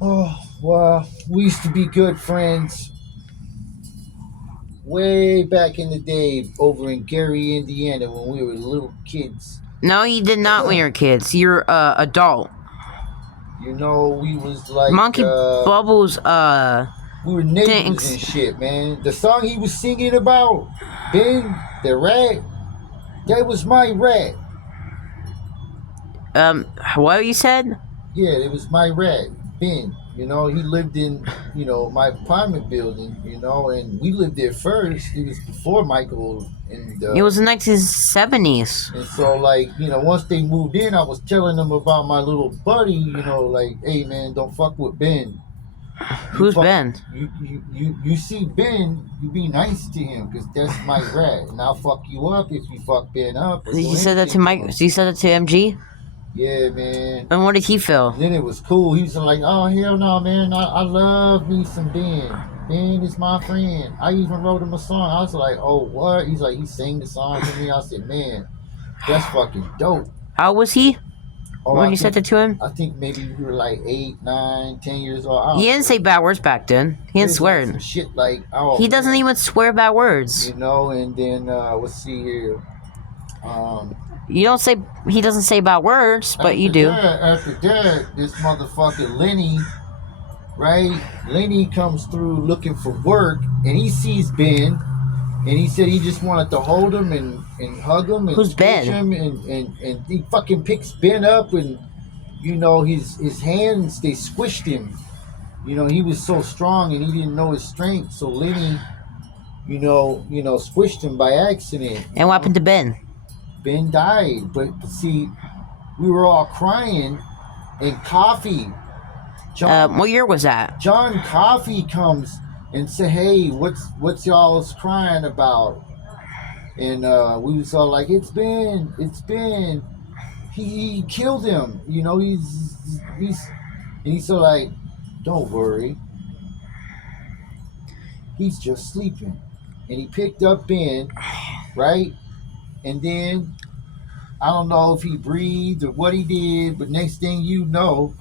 Oh, well, we used to be good friends. Way back in the day over in Gary, Indiana when we were little kids. No, you did not when you were kids. You're adult. We was like... Monkey Bubbles, we were neighbors and shit, man. The song he was singing about, Ben, the rat, that was my rat. What you said? Yeah, it was my rat, Ben. He lived in, my apartment building, and we lived there first. It was before Michael and... It was in the 1970s. And so, once they moved in, I was telling them about my little buddy, hey, man, don't fuck with Ben. Who's Ben? You see Ben, you be nice to him, because that's my rat, and I'll fuck you up if you fuck Ben up. You said that to Mike? You said that to MG? Yeah, man. And what did he feel? Then it was cool. He was like, oh, hell no, man. I love me some Ben. Ben is my friend. I even wrote him a song. I was like, oh, what? He's like, he sang the song to me. I said, man, that's fucking dope. How was he when you said that to him? I think maybe we were like 8, 9, 10 years old. He didn't say bad words back then. He didn't swear. Like shit like, oh, he doesn't even swear bad words. And then, let's see here. You don't say, he doesn't say bad words, but you do. After that, this motherfucker Lenny, right? Lenny comes through looking for work, and he sees Ben, and he said he just wanted to hold him and hug him and Who's Ben? him, and he fucking picks Ben up, and his hands, they squished him. He was so strong, and he didn't know his strength, so Lenny, squished him by accident. And what happened to Ben? Ben died, but see, we were all crying, and Coffee, what year was that? John Coffee comes and say, hey, what's y'all's crying about? And we was all like, it's Ben, he killed him, he's and he's all like, don't worry, he's just sleeping. And he picked up Ben, right? And then, I don't know if he breathed or what he did, but next thing you know,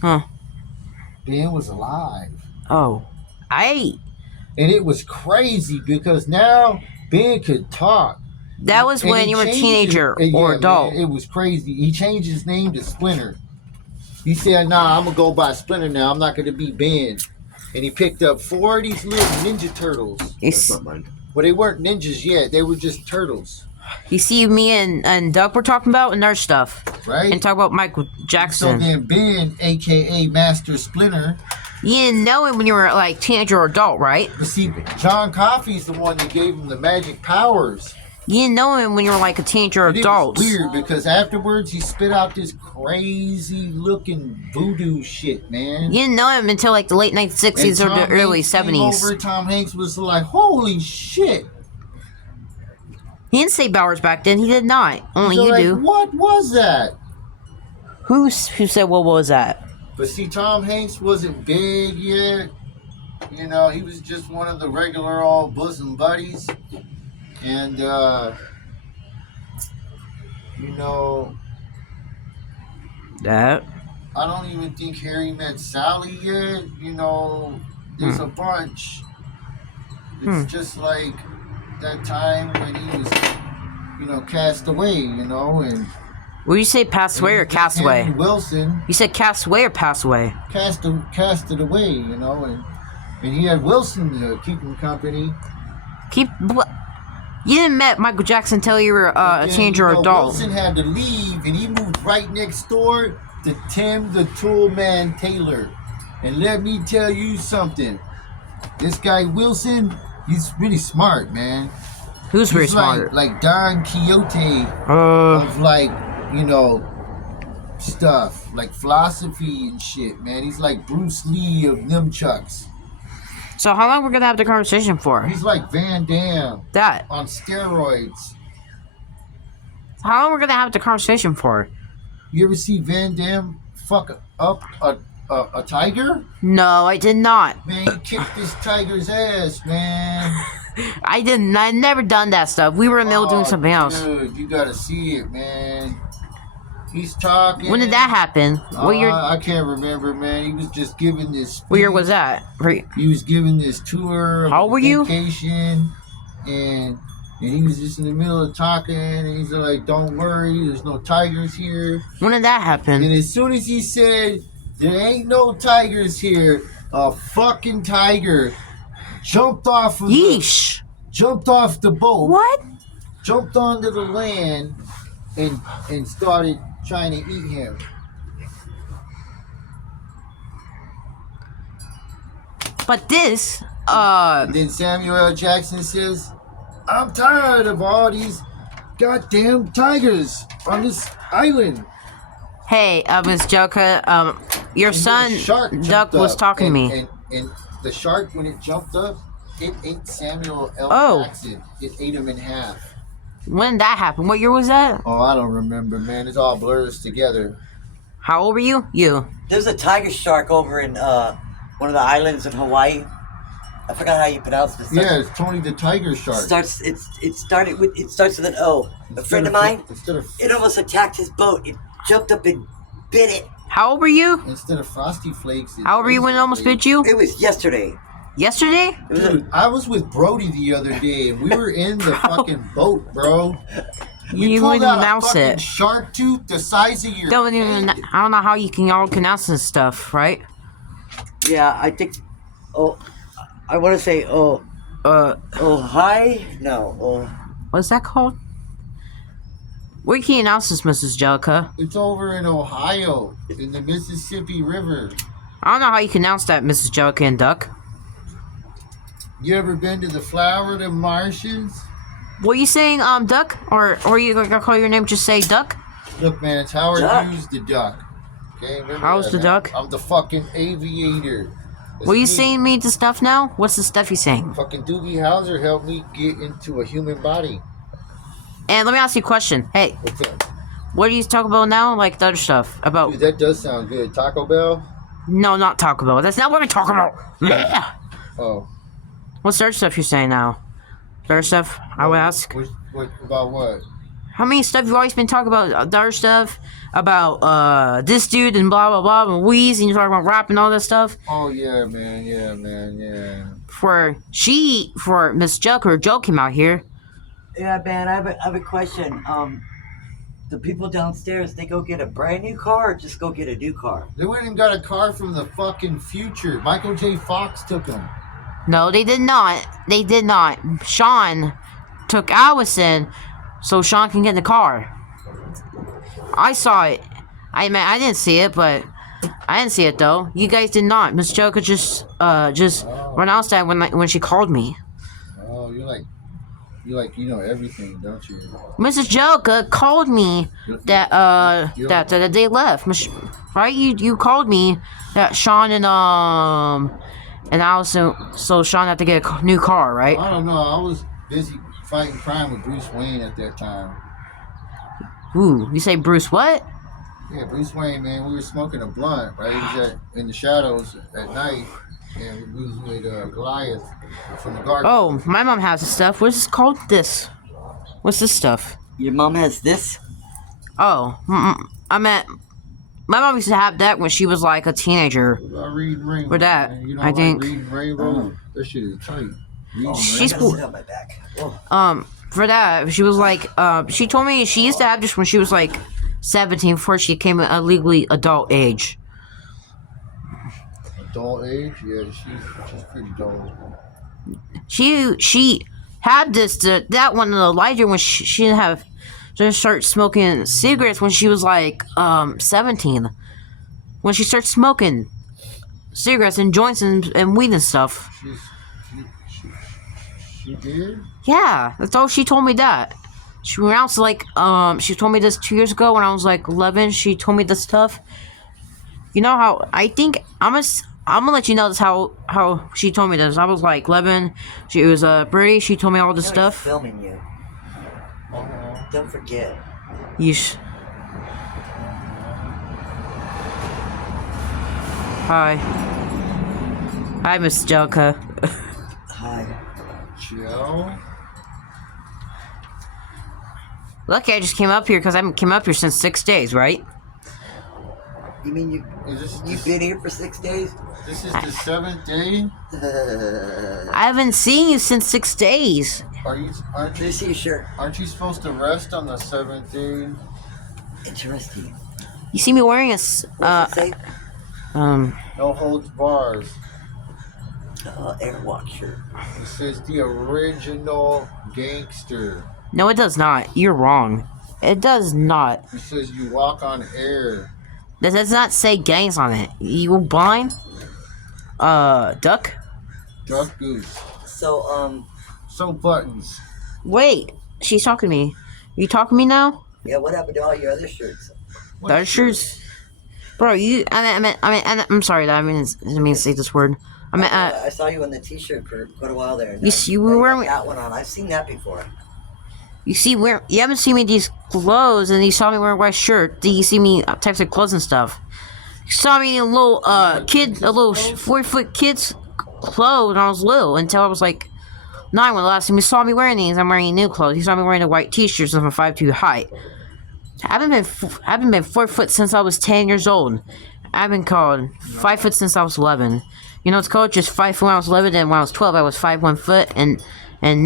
Ben was alive. Oh. And it was crazy because now Ben could talk. That was when you were a teenager or adult. Man, it was crazy. He changed his name to Splinter. He said, "Nah, I'm gonna go buy Splinter now. I'm not gonna be banned." And he picked up 4 of these little Ninja Turtles. That's not mine. Well, they weren't ninjas yet. They were just turtles, You see, me and Doug were talking about and their stuff. right? And talk about Michael So Jackson. then Ben, a.k.a. Master Splinter, You didn't know him when you were like teenager or adult, right? but see, John Coffey's the one that gave him the magic powers. You didn't know him when you were like a teenager or And it adult. was weird because afterwards he spit out this crazy looking voodoo shit, man. You didn't know him until like the late 1960s or the early 70s. Tom Hanks was like, "Holy shit!" He didn't say Bowers back then. He did not. Only So you like, do. what was that? Who said what was that? But see, Tom Hanks wasn't big yet. You know, he was just one of the regular old bosom buddies. And, you know, That. I don't even think Harry met Sally yet. You know, there's a bunch. It's just like that time when he was, you know, cast away, you know, and Will you say pass away or cast away? Henry Wilson You said cast away or pass away? casted away, you know, and he had Wilson to keep him company. You didn't met Michael Jackson until you were a And, teenager or you know, adult. Wilson had to leave, and he moved right next door to Tim the Toolman Taylor. And let me tell you something. This guy Wilson, he's really smart, man. Who's very He's smart? like Don Quixote Uh, of like, you know, stuff like philosophy and shit, man. He's like Bruce Lee of nunchucks. so how long we're gonna have the conversation for? He's like Van Damme That. on steroids. How long we're gonna have the conversation for? You ever see Van Damme fuck up a tiger? No, I did not. Man, he kicked this tiger's ass, man. I didn't. I never done that stuff. We were in the middle doing something else. Dude, you gotta see it, man. He's talking. When did that happen? What year? I can't remember, man. He was just giving this. What year was that? He was giving this tour. How old were you? Vacation, and he was just in the middle of talking, and he's like, "Don't worry, there's no tigers here." When did that happen? And as soon as he said, "There ain't no tigers here," a fucking tiger jumped off of Yeesh. jumped off the boat, What? jumped onto the land, and started trying to eat him. But this, And then Samuel L. Jackson says, "I'm tired of all these goddamn tigers on this island." hey, Miss Joker, your And then son the shark Duck jumped was up, talking to me. And the shark, when it jumped up, it ate Samuel L. Oh. Jackson. It ate him in half. When did that happen? What year was that? Oh, I don't remember, man. It all blurs together. How old were you? You. There's a tiger shark over in one of the islands in Hawaii. I forgot how you pronounce this. Yeah, it's Tony the Tiger Shark. It starts with an O. A friend of mine, it almost attacked his boat. It jumped up and bit it. How old were you? Instead of Frosty Flakes. How old were you when it almost bit you? It was yesterday. Yesterday? It was Dude, I was with Brody the other day, and we were in the fucking boat, bro. We You pulled wouldn't out a announce fucking it. shark tooth the size of your Don't even. head. I don't know how you can all pronounce this stuff, right? yeah, I think. Oh, I want to say oh hi. No, oh. What's that called? Where can you announce this, Mrs. Jellica? It's over in Ohio, in the Mississippi River. I don't know how you can announce that, Mrs. Jellica and Duck. You ever been to the Florida Marshes? What are you saying, Duck? Or you gonna call your name just say Duck? Look, man, it's Howard Duck. Hughes the Duck. Okay, remember How's that, the man? duck? I'm the fucking aviator. That's What are you me. saying me the stuff now? What's the stuff you saying? Fucking Doogie Howser helped me get into a human body. And let me ask you a question. Hey, What's up? what are you talking about now? Like the other stuff about? Dude, that does sound good. Taco Bell? No, not Taco Bell. That's not what I'm talking about. Yeah. Oh. What's the other stuff you're saying now? The other stuff I would ask. What about what? How many stuff you've always been talking about? The other stuff about this dude and blah blah blah and Weeze, and you're talking about rap and all that stuff. Oh, yeah, man. Yeah, man. Yeah. For Miss Joker, Joe came out here. Yeah, man. I have a question. The people downstairs, they go get a brand new car or just go get a new car? They went and got a car from the fucking future. Michael J. Fox took them. No, they did not. They did not. Sean took Allison so Sean can get in the car. I saw it. I didn't see it, but I didn't see it though. You guys did not. Miss Joker just run outside when she called me. Oh, you know everything, don't you? Mrs. Joker called me that they left. Right? You called me that Sean and Allison, so Sean had to get a new car, right? I don't know. I was busy fighting crime with Bruce Wayne at that time. Ooh, you say Bruce what? Yeah, Bruce Wayne, man. We were smoking a blunt, right? He was in the shadows at night, and we was with Goliath from the garden. Oh, my mom has this stuff. What's this called? This. What's this stuff? Your mom has this? Oh, I meant my mom used to have that when she was like a teenager. Reading Rainbow. For that, man. You know, I think. Reading Rainbow. That shit is tight. She's I gotta sit on my back. Oh. For that, she was like, she told me she used to have this when she was like 17 before she became a legally adult age. Adult age? Yeah, she's pretty dull. She had that one in the lighter when she didn't have, just start smoking cigarettes when she was like 17. When she started smoking cigarettes and joints and weed and stuff. She did? Yeah, that's all she told me that. She when I was like, she told me this 2 years ago when I was like 11. She told me this stuff. You know how I think I'm gonna let you know this how she told me this. I was like 11. She was Brady. She told me all this stuff. Filming you. Don't forget. Yeesh. Hi. Hi, Miss Jelka. Hi. Joe? Lucky I just came up here because I haven't came up here since 6 days, right? You mean you've been here for 6 days? This is the 7th day? I haven't seen you since 6 days. Aren't This is your shirt. you supposed to rest on the 7th day? Interesting. You see me wearing a What's it say? No holds bars. Airwalk shirt. It says the original gangster. No, it does not. You're wrong. It does not. It says you walk on air. That does not say gangs on it. You blind? Duck? Duck goose. So, So buttons. Wait, she's talking to me. Are you talking to me now? yeah, what happened to all your other shirts? The other shirts? Bro, I'm sorry that I didn't mean to say this word. I saw you in the t-shirt for quite a while there. You were wearing that one on. I've seen that before. you haven't seen me these clothes and you saw me wearing a white shirt. Then you see me types of clothes and stuff. You saw me in a little 4-foot kid's clothes when I was little until I was like 9 when the last time you saw me wearing these. I'm wearing new clothes. You saw me wearing a white t-shirt since I'm 5'2" height. I haven't been 4 foot since I was 10 years old. I've been called 5 foot since I was 11. You know, it's called just 5 foot when I was 11, and when I was 12, I was 5'1" foot, and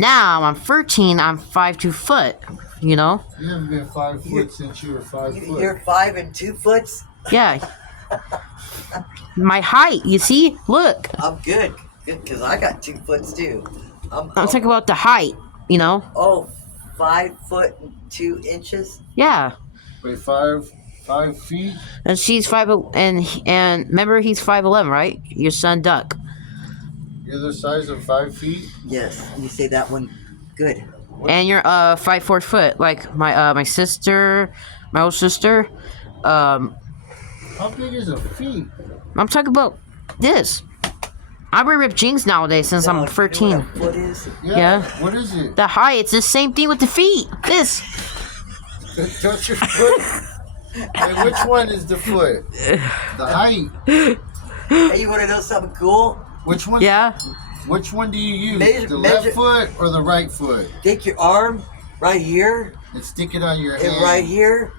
now I'm 13, I'm 5'2" foot. You know? You haven't been 5 foot since you were 5 foot. You're 5 and 2 foot? Yeah. My height, you see? Look. I'm good. Good, because I got 2 foot too. I'm talking about the height, you know? Oh, 5 foot and 2 inches? Yeah. Wait, 5 feet? And she's 5, and remember he's 5'11", right? Your son Duck. You're the size of 5 feet? Yes. You say that one good. And you're 5'4" foot, like my sister, my old sister. How big is a feet? I'm talking about this. I wear ripped jeans nowadays since I'm 13. You know what a foot is? Yeah. What is it? The height, it's the same thing with the feet. This. Touch your foot. Hey, which one is the foot? The height. Hey, you want to know something cool? Which one? Yeah. Which one do you use? The measure- left foot or the right foot? Take your arm right here And stick it on your hand. and right here.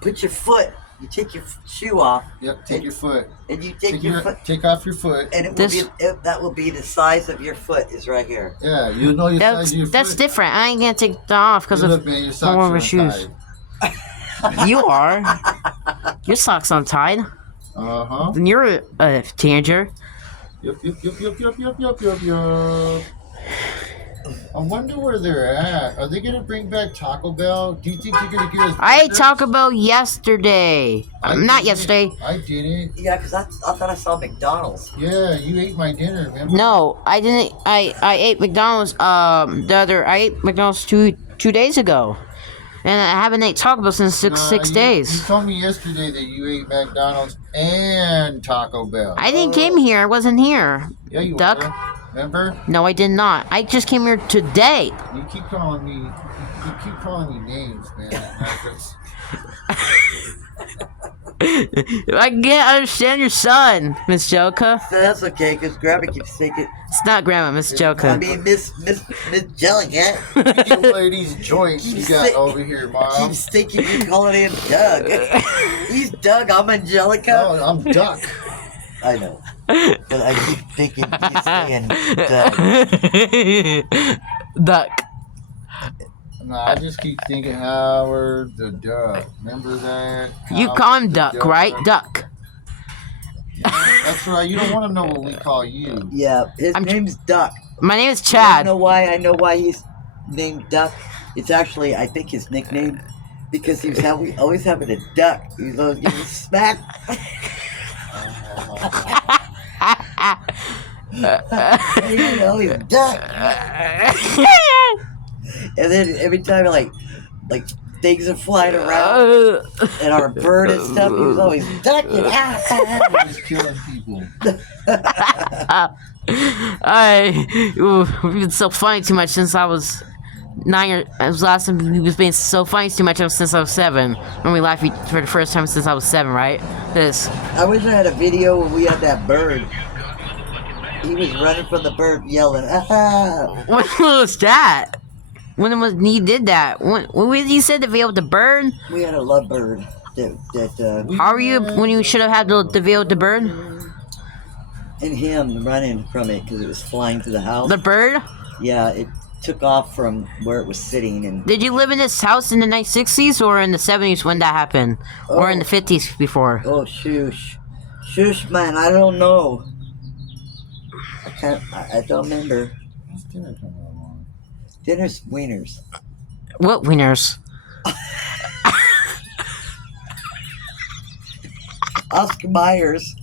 Put your foot. You take your shoe off. Yep, take your foot. And you take your foot. Take off your foot. And This- that will be the size of your foot is right here. Yeah, you know your size of your That's foot. different. I ain't gonna take that off because You of look, man, your I socks want are my shoes. untied. You are. Your socks untied. Uh-huh. Then you're a teenager. Yup. I wonder where they're at. Are they gonna bring back Taco Bell? Do you think they're gonna give us? I ate burgers? Taco Bell yesterday. Not didn't. yesterday. I didn't. Yeah, because I thought I saw McDonald's. Yeah, you ate my dinner, remember? No, I didn't. I ate McDonald's. I ate McDonald's two days ago, and I haven't ate Taco Bell since six You days. told me yesterday that you ate McDonald's and Taco Bell. I didn't came here. I wasn't here. Yeah, you Duck. were. Remember? No, I did not. I just came here today. You keep calling me. You keep calling me names, man. I can't understand your son, Miss Joker. That's okay, because Grandma keeps thinking. It's not Grandma, Miss Joker. I mean, Miss Jellicat You ladies' joints you got over here, Mom. keeps thinking you're calling him Doug. He's Doug. I'm Angelica. No, I'm Duck. I know, but I keep thinking he's saying Doug. Duck. No, I just keep thinking Howard the Duck. Remember that? You Howard call him the Duck, right? Duck. That's right. You don't want to know what we call you. Yeah, his name's Duck. My name is I Chad. know why. I know why he's named Duck. It's actually, I think, his nickname because he was always having a duck. He was always getting smacked. You know, he's a duck. And then every time, like things are flying around and our bird and stuff, he was always ducking. He's killing people. We've been so funny too much since I was 9 years. It was last time we was being so funny too much since I was 7. When we laughed for the first time since I was 7, right? This. I wish I had a video when we had that bird. He was running from the bird, yelling, "Ah!" When was that? When was he did that? When you said the video with the bird? We had a lovebird How are you when you should have had the video with the bird? and him running from it because it was flying through the house. The bird? Yeah, it took off from where it was sitting, and Did you live in this house in the 1960s or in the 70s when that happened? Or in the 50s before? oh shush, man, I don't know. I don't remember. What's dinner coming along? Dinner's wieners. What wieners? Oscar Myers.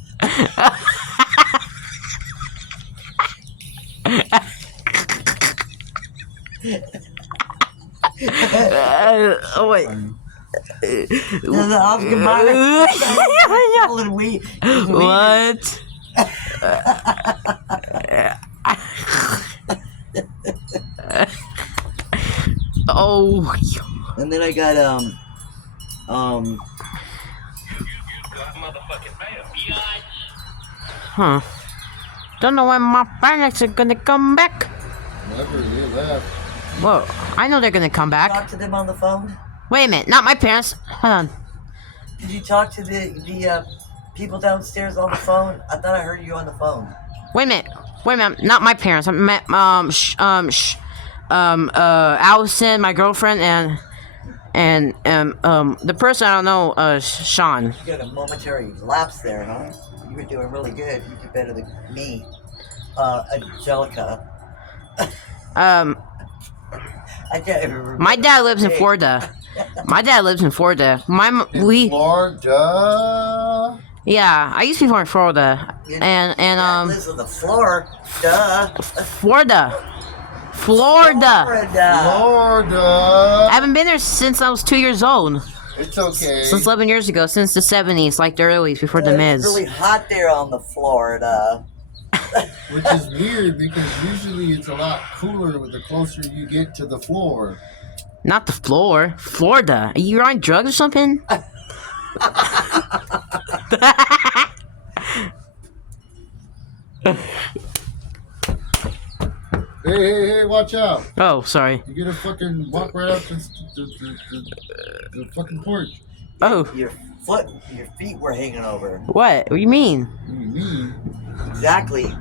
Oh wait. There's an Oscar Myers. What? Oh. And then I got Huh. Don't know when my parents are gonna come back. Never, you left. Whoa. I know they're gonna come back. talk to them on the phone. Wait a minute. Not my parents. Hold on. Did you talk to the people downstairs on the phone? I thought I heard you on the phone. Wait a minute. Not my parents. I met Allison, my girlfriend, and the person I don't know, Sean. You got a momentary lapse there, huh? You were doing really good. You did better than me, Angelica. I can't even remember. My dad lives in Florida. My dad lives in Florida. Florida. Yeah, I used to be born in Florida, and Lives on the floor. Duh. Florida. Florida. I haven't been there since I was 2 years old. It's okay. Since 11 years ago, since the 70s, like the earlies, before the Miz. It's really hot there on the Florida. Which is weird because usually it's a lot cooler the closer you get to the floor. Not the floor. Florida. Are you on drugs or something? Hey, watch out. Oh, sorry. You're gonna fucking walk right up the fucking porch. Oh. Your feet were hanging over. What? What do you mean? What do you mean? Exactly.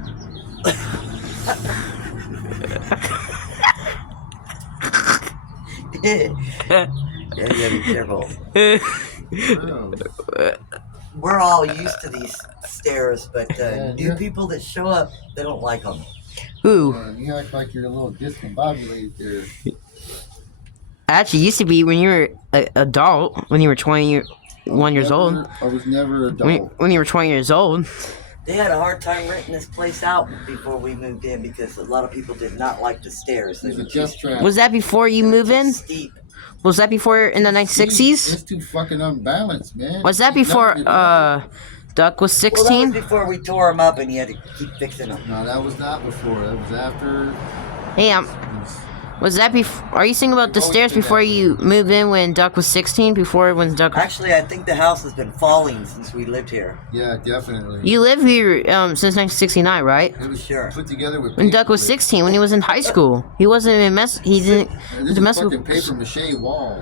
Yeah, you gotta be careful. Bro. We're all used to these stairs, but new yeah. people that show up, they don't like them. Ooh. Man, you act like you're a little discombobulated there. Actually, used to be when you were an adult, when you were 21 years old. I was never an adult. When you were 20 years old. They had a hard time renting this place out before we moved in because a lot of people did not like the stairs. They It were was a too death trap. Was that before you moved in? steep. Was that before in the 1960s? It's too fucking unbalanced, man. Was that before Duck was Well, that 16? was before we tore them up and you had to keep fixing them. No, that was not before. That was after. Hey, was that before? Are you saying about the We've always stairs been before that. you moved in when Duck was 16? Before when Duck? Actually, I think the house has been falling since we lived here. Yeah, definitely. You lived here since 1969, right? It was Sure. put together with. When Duck was paper. 16, when he was in high school, he wasn't in mess. He didn't. And The this mess is fucking paper mache wall.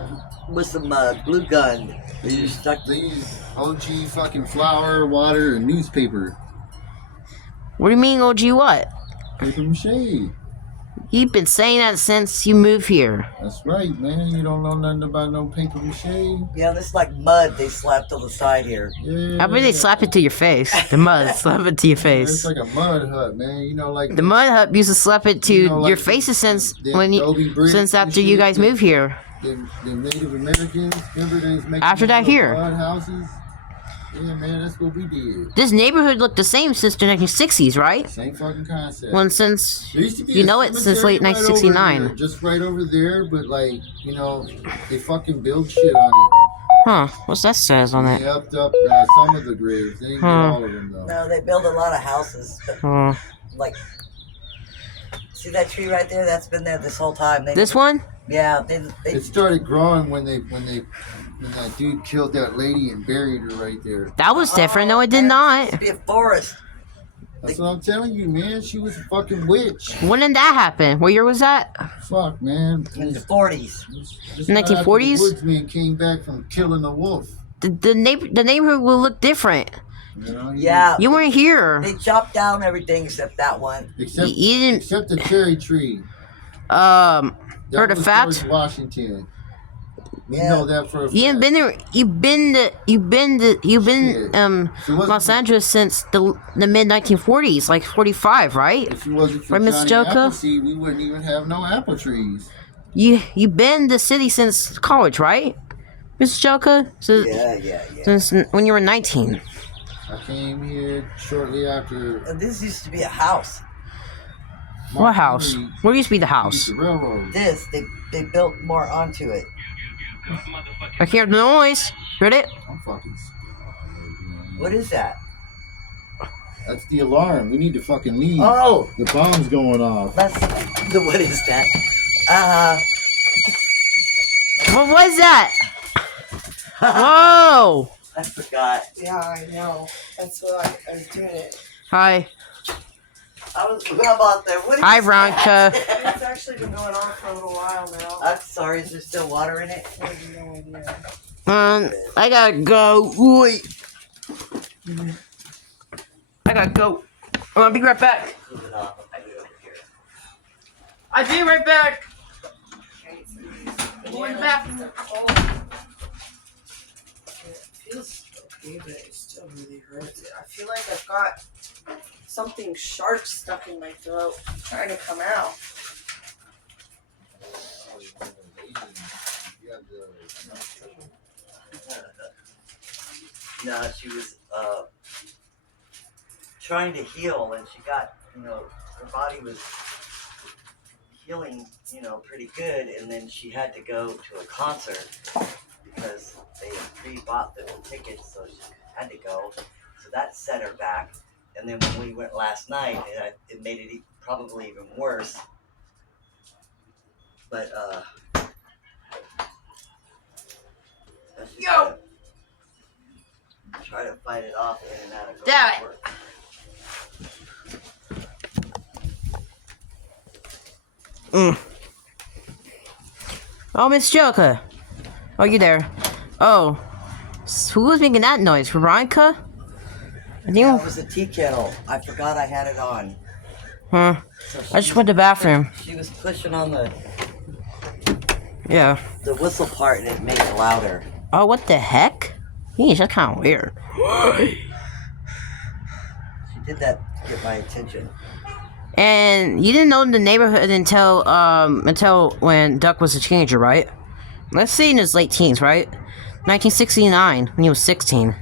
With some glue gun. They just stuck They use OG fucking flour, water, and newspaper. What do you mean, OG? What? Paper mache. You've been saying that since you moved here. That's right, man. You don't know nothing about no paper mache. Yeah, this is like mud they slapped on the side here. Yeah. How about they slap it to your face? The mud, slap it to your It's face. like a mud hut, man. You know, like The mud hut used to slap it to You know, like your faces since the when Adobe you, bricks since and after you shit, guys moved here. the Native Americans. Remember they was making After that little here. mud houses. Yeah, man, that's what we did. This neighborhood looked the same since the 1960s, right? Same fucking concept. Well, since There used to be you a know it since cemetery late right over 1969. there, just right over there, but like, you know, they fucking build shit on Huh? What's that says on it. They it? upped up some of the graves. They didn't get all of them though. No, they built a lot of houses. But like, see that tree right there? That's been there this whole time. They, This one? Yeah, It started growing when that dude killed that lady and buried her right there. That was different. No, it did Used not. to be a forest. That's what I'm telling you, man. She was a fucking witch. When did that happen? What year was that? Fuck, man. In the 40s. Just right after 1940s? The woodsman came back from killing a wolf. The neighborhood will look different. You know? Yeah. You weren't here. They chopped down everything except that one. Except, You didn't. except the cherry tree. That Heard of was fact? George Washington. We Yeah. know that for a fact. You ain't been there. You've been Shit. If it wasn't Los for- Angeles since the mid 1940s, like 45, right? If it wasn't for Right, Miss Johnny Joka? Appleseed, we wouldn't even have no apple trees. You've been the city since college, right, Miss Joka? So, Yeah. Since when you were 19. I came here shortly after. And this used to be a house. What house? Henry Where used to be the used house? the railroad. This, they built more onto it. I hear the noise. Heard it? I'm fucking. What is that? That's the alarm. We need to fucking leave. Oh, The bomb's going off. that's what is that? What was that? Whoa! I forgot. Yeah, I know. That's why I was doing it. Hi. I was how about that? What is Hi, that? Veronica. It's actually been going on for a little while now. I'm sorry, is there still water in it? I have no idea. I gotta go. Wait. I gotta go. I'll be right back. Move it off. I do it over here. I'll be right back. Yeah, Going back. they're cold. It feels okay, but it still really hurts. I feel like I've got something sharp stuck in my throat trying to come out. No, she was trying to heal, and she got, her body was healing, pretty good, and then she had to go to a concert because they had pre-bought the tickets, so she had to go. So that set her back. And then when we went last night, it made it probably even worse. But Yo! Try to fight it off in and out of Damn it. work. Oh, Miss Joka. Oh, you there? Oh, who was making that noise? Veronica? I think. Yeah, it was a tea kettle. I forgot I had it on. Huh? So I just went to the bathroom. She was pushing on the Yeah. The whistle part and it made it louder. Oh, what the heck? Yeesh, that's kind of weird. She did that to get my attention. And you didn't know the neighborhood until when Duck was a teenager, right? Let's say in his late teens, right? 1969, when he was 16.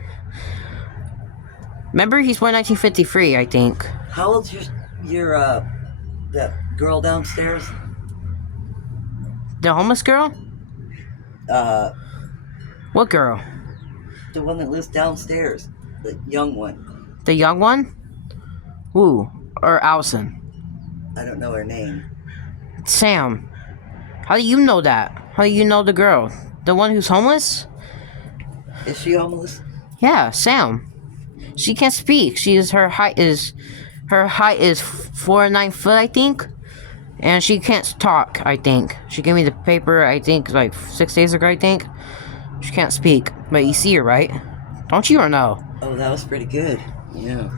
Remember, he's born 1953, I think. How old's your that girl downstairs? The homeless girl? What girl? The one that lives downstairs. The young one. The young one? Who? Or Allison? I don't know her name. Sam. How do you know that? How do you know the girl? The one who's homeless? Is she homeless? Yeah, Sam. She can't speak. Her height is 4'9" foot, I think. And she can't talk, I think. She gave me the paper, I think, like 6 days ago, I think. She can't speak. But you see her, right? Don't you or no? Oh, that was pretty good. Yeah.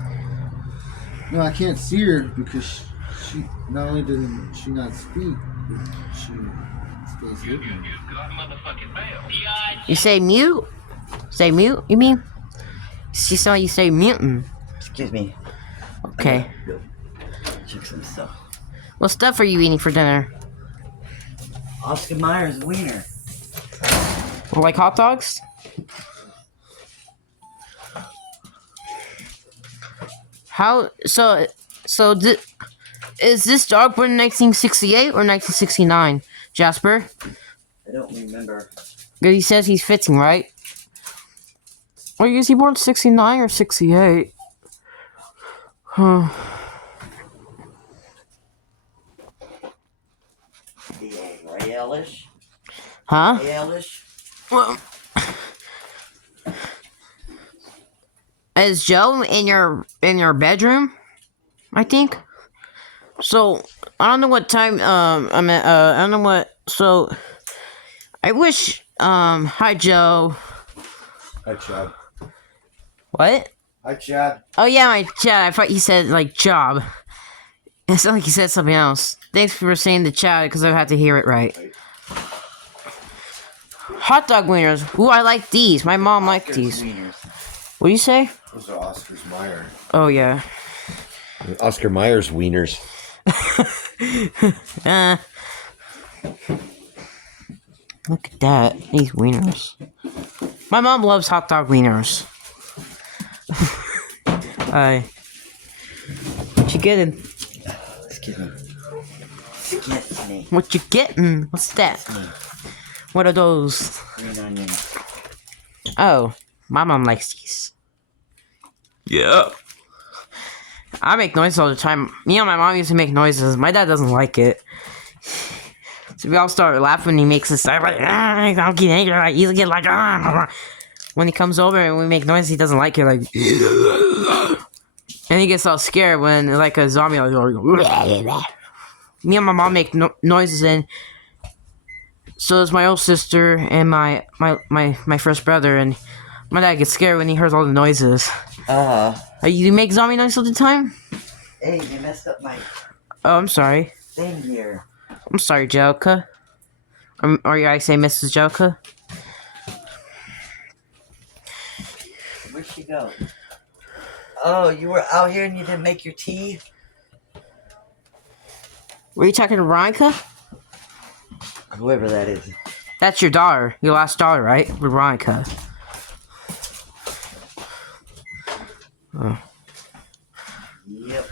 No, I can't see her because she not only doesn't she not speak, but she stays with me. You say mute? Say mute, you mean? She saw you say mutin'. Excuse me. Okay. Go check some stuff. What stuff are you eating for dinner? Oscar Mayer's wiener. Like hot dogs? How is this dog born in 1968 or 1969, Jasper? I don't remember. Because he says he's 15, right? Or is he born 69 or 68? Huh. Raelish? Huh? Raelish? Well, is Joe in your bedroom? I think. So I don't know what time. I'm at. I don't know what. So I wish. Hi Joe. Hi, Chad. What? Hi, Chad. Oh yeah, my Chad. I thought you said like job. It sounded like you said something else. Thanks for saying the Chad because I had to hear it right. Hot dog wieners. Ooh, I like these. My mom liked these. Wieners. What do you say? Those are Oscar's Meyer. Oh yeah. Oscar Meyer's wieners. Look at that. These wieners. My mom loves hot dog wieners. What you getting? Excuse me. Excuse me. What you getting? What's that? What are those? Green onions. Oh, my mom likes these. Yeah. I make noises all the time. Me and my mom used to make noises. My dad doesn't like it. So we all start laughing when he makes this sound like, I'll get angry. Like, he'll get like, when he comes over and we make noises, he doesn't like it. Like, and he gets all scared when like a zombie. Like, me and my mom make noises, and so does my old sister and my first brother. And my dad gets scared when he hears all the noises. You make zombie noises all the time? Hey, you messed up my Oh, I'm sorry. thing here. I'm sorry, Joker. Or I say Mrs. Joker. Where'd she go? Oh, you were out here and you didn't make your tea? Were you talking to Veronica? Whoever that is. That's your daughter. Your last daughter, right? Veronica. Oh. Yep.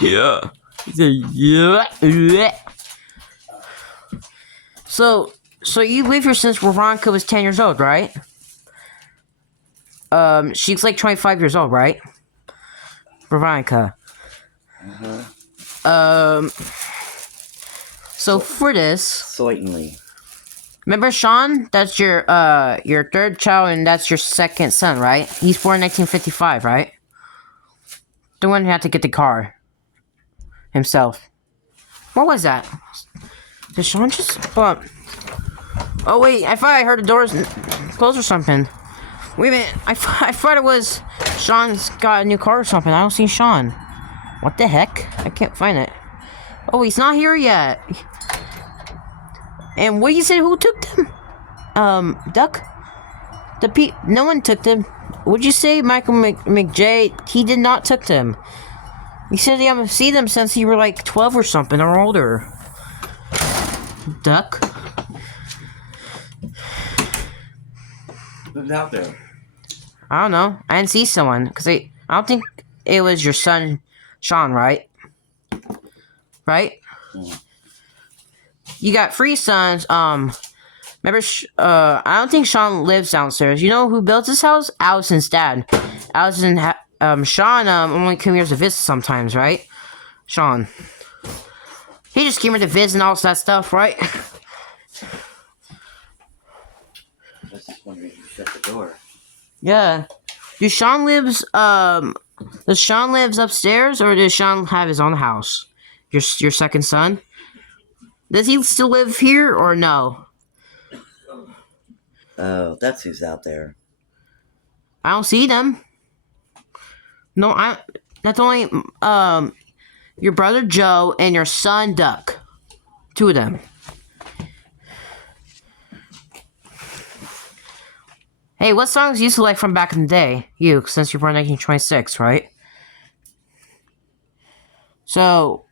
Yeah. Yeah. So you lived here since Veronica was 10 years old, right? She's like 25 years old, right? Veronica. So for this, Certainly. remember Sean? That's your third child, and that's your second son, right? He's born in 1955, right? The one who had to get the car himself. What was that? Did Sean just? Oh wait, I thought I heard the doors close or something. Wait a minute, I thought it was Sean's got a new car or something. I don't see Sean. What the heck? I can't find it. Oh, he's not here yet. And what you say? Who took them? Duck. No one took them. What'd you say, Michael McJ? He did not took them. He said he haven't seen them since you were like 12 or something or older. Duck. Who's out there? I don't know. I didn't see someone because I don't think it was your son, Sean, right? Right? Mm. You got 3 sons. Remember? I don't think Sean lives downstairs. You know who built this house? Allison's dad. Sean only come here to visit sometimes, right? Sean. He just came here to visit and all that stuff, right? I was just wondering if you shut the door. Yeah. Does Sean lives upstairs, or does Sean have his own house? Your second son? Does he still live here or no? Oh, that's who's out there. I don't see them. No, that's only your brother Joe and your son Duck. 2 of them. Hey, what songs you used to like from back in the day? You, since you're born in 1926, right? So,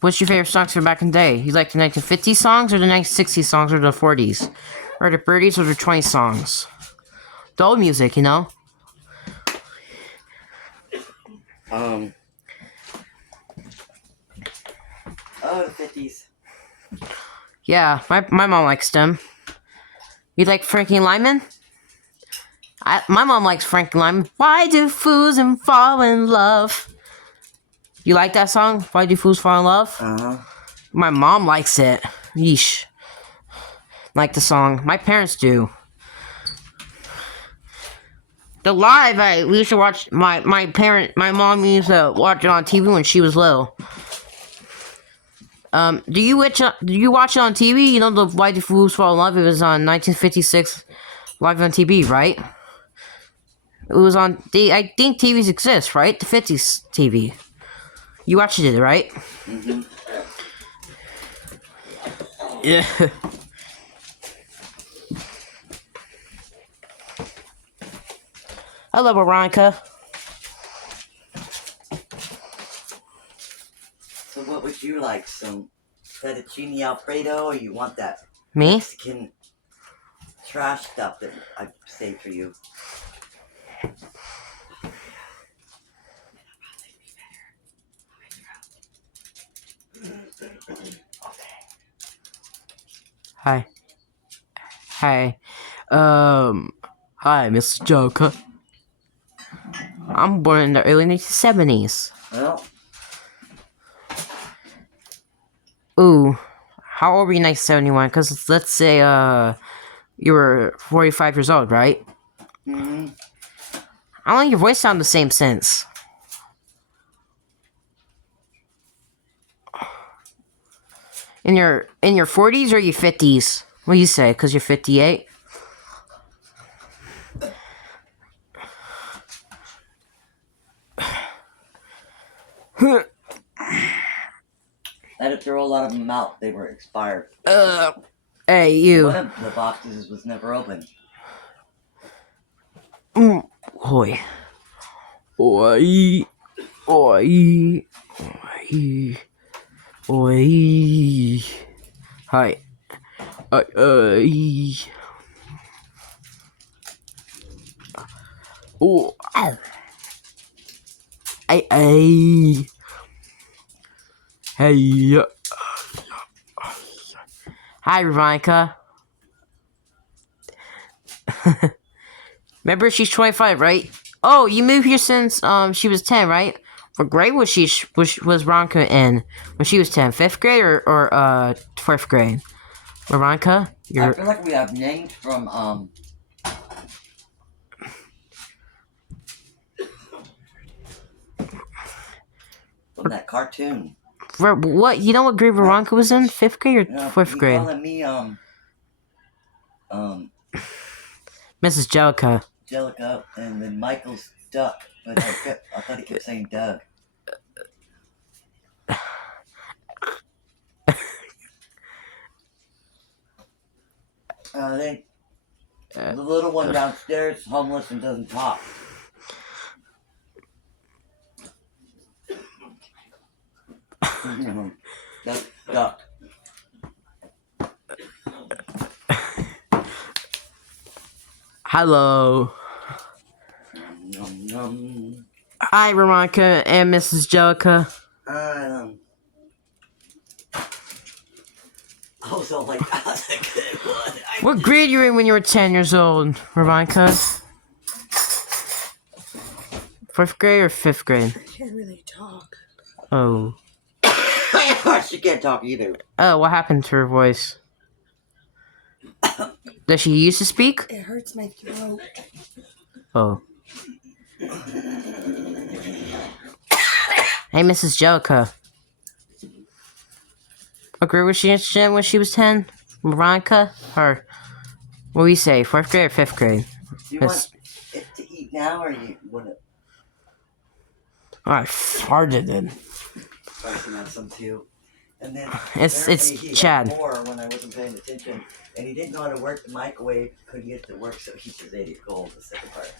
what's your favorite songs from back in the day? You like the 1950s songs or the 1960s songs or the 40s? Or the 30s or the 20s songs? The old music, you know? Oh, the 50s. Yeah, my mom likes them. You like Frankie Lyman? My mom likes Frankie Lyman. Why do fools and fall in love? You like that song? Why do fools fall in love? Uh-huh. My mom likes it. Yeesh. Like the song. My parents do. The live, we used to watch. My mom used to watch it on TV when she was little. Do you watch it on TV? You know the Why Do Fools Fall in Love? It was on 1956 live on TV, right? It was on I think TVs exist, right? The 50s TV. You watched it, right? Mm-hmm. Yeah. Hello, Veronica. So what would you like? Some fettuccine Alfredo, or you want that Me? Mexican trash stuff that I saved for you? Hi. Hi. Hi, Mr. Joker. I'm born in the early 1970s. Well, Ooh. How old were you in 1971? Because let's say, you were 45 years old, right? mm-hmm. I don't think your voice sounds the same since. In your 40s or your 50s? What do you say? Because you're 58? I had to throw a lot of them out. They were expired. Hey, you. One of the boxes was never opened. Oi. Oi. Oi. Oi. Oi. Hi. Oh, ow. Hey. Hey. Hi, Veronica. Remember, she's 25, right? Oh, you moved here since she was 10, right? What grade was Veronica in when she was 10? 5th grade or 4th grade? Veronica, I feel like we have names from that cartoon. What? You know what grade Veronica was in? 5th grade or 4th grade? Calling me Mrs. Jellica. Jellica, and then Michael's Duck, but I thought he kept saying Doug. I think the little one downstairs is homeless and doesn't talk. That's Duck. Hello. Yum, yum. Hi, Veronica and Mrs. Jellica. Also, like, that's a good one. What grade you in when you were 10 years old, Veronica? 4th grade or 5th grade? I can't really talk. Oh. She can't talk either. Oh, what happened to her voice? Does she used to speak? It hurts my throat. Oh. Hey, Mrs. Jellica. What grade was she in when she was 10? Veronica? Or, what do you say, 4th grade or 5th grade? Do you want it to eat now, or you want it? Oh, I farted in. I can have some too. And then It's he Chad. had more when I wasn't paying attention, and he didn't know how to work the microwave. Couldn't get it to work, so he just ate it cold. The second part.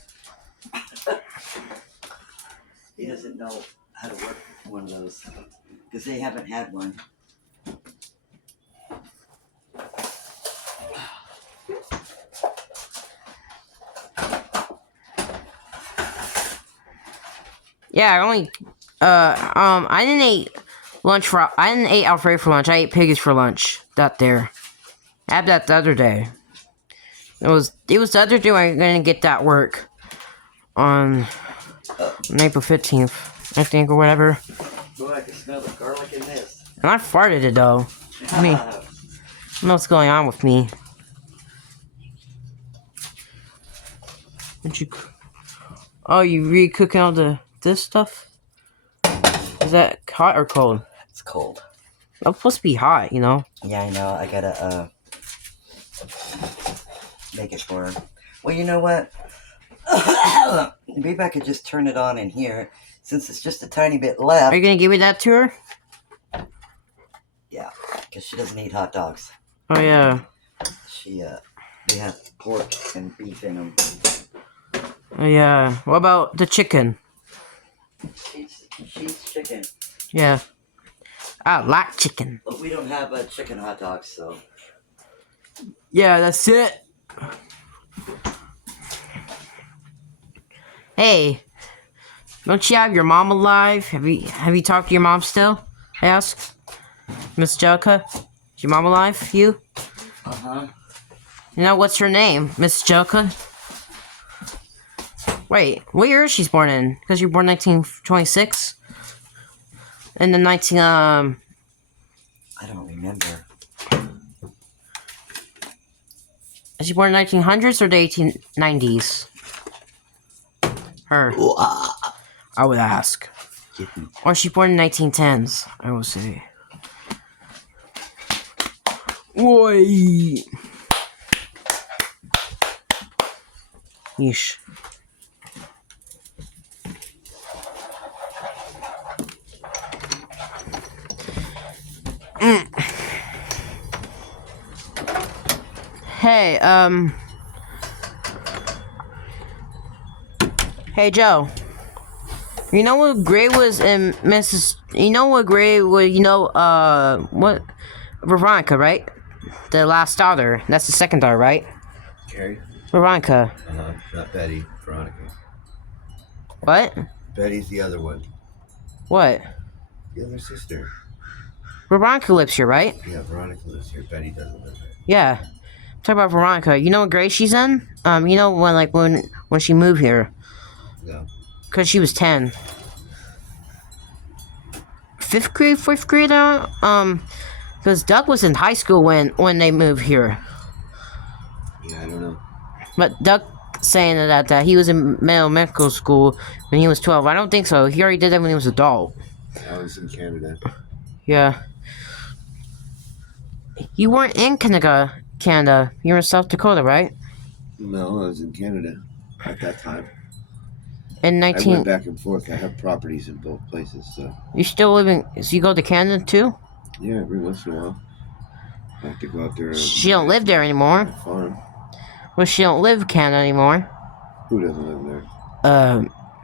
He doesn't know how to work one of those because they haven't had one. Yeah, I didn't eat Alfredo for lunch. I ate piggies for lunch. That there. I had that the other day. It was the other day I was gonna get that work on April 15th, I think, or whatever. Boy, I can smell the garlic in this. And I farted it though. I mean, I don't know what's going on with me. What you? Oh, you re-cooking all this stuff? Is that hot or cold? It's cold. It's supposed to be hot, you know. Yeah, I know. I gotta make it for her. Well, you know what? Maybe I could just turn it on in here, since it's just a tiny bit left. Are you gonna give me that to her? Yeah, because she doesn't eat hot dogs. Oh yeah. They have pork and beef in them. Oh yeah. What about the chicken? She's chicken. Yeah. I like chicken. But we don't have chicken hot dogs, so. Yeah, that's it. Hey, don't you have your mom alive? Have you talked to your mom still? I ask. Miss Jellica, is your mom alive? You? Uh-huh. You know, what's her name? Miss Jellica? Wait, what year is she born in? Because you were born 1926? And then I don't remember. Is she born in 1900s or the 1890s? Her. I would ask. Or is she born in 1910s? I will say. Oi! Yeesh. Hey, Hey, Joe. You know what grade was in Mrs. You know what grade was, what? Veronica, right? The last daughter. That's the second daughter, right? Carrie? Veronica. Not Betty. Veronica. What? Betty's the other one. What? The other sister. Veronica lives here, right? Yeah, Veronica lives here. Betty doesn't live here. Yeah. Talk about Veronica. You know what grade she's in? You know when she moved here? No. Cause she was 10. 5th grade, 4th grade now? Cause Doug was in high school when they moved here. Yeah, I don't know. But Doug saying that he was in medical school when he was 12. I don't think so. He already did that when he was adult. I was in Canada. Yeah. You weren't in Canada. You were in South Dakota, right? No, I was in Canada at that time. In I went back and forth. I have properties in both places, so. You still living? So you go to Canada too? Yeah, every once in a while. I have to go out there. She don't live there anymore. Farm. Well, she don't live in Canada anymore. Who doesn't live there?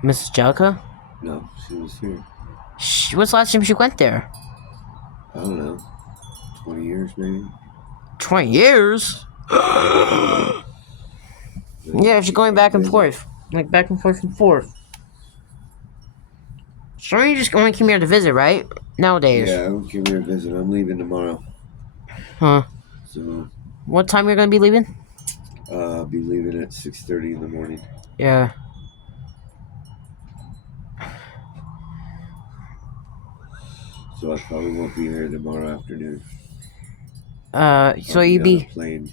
Mrs. Jellica? No, she was here. What's the last time she went there? I don't know. 20 years maybe. 20 years? Yeah, she's going back and forth. Like, back and forth and forth. So you just only came here to visit, right? Nowadays. Yeah, I came here to visit. I'm leaving tomorrow. Huh. So, What time you're gonna be leaving? I'll be leaving at 6:30 in the morning. Yeah. So I probably won't be here tomorrow afternoon. So you be... Plane.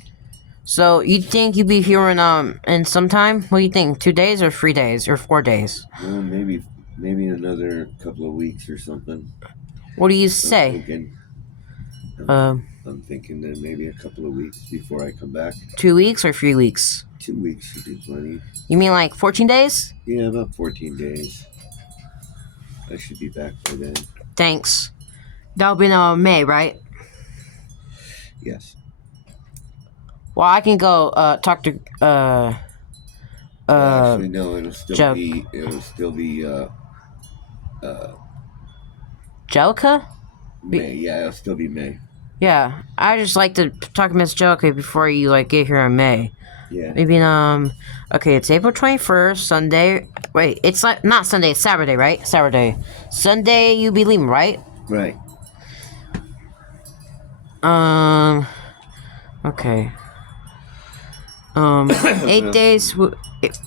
So you think you'd be here in some time? What do you think? 2 days or 3 days or 4 days? Well, maybe another couple of weeks or something. What do you say? I'm thinking that maybe a couple of weeks before I come back. 2 weeks or 3 weeks? 2 weeks should be plenty. You mean like 14 days? Yeah, about 14 days. I should be back by then. Thanks. That'll be in May, right? Yes. Well, I can go talk to Actually, no. It'll still Joe. be. Jellica? May. Yeah, it'll still be May. Yeah, I just like to talk to Miss Jellica before you like get here in May. Yeah. Maybe okay, it's April 21st, Sunday. Wait, it's like not Sunday, it's Saturday, right? Saturday. Sunday you be leaving, right? Right. Okay. 8 days,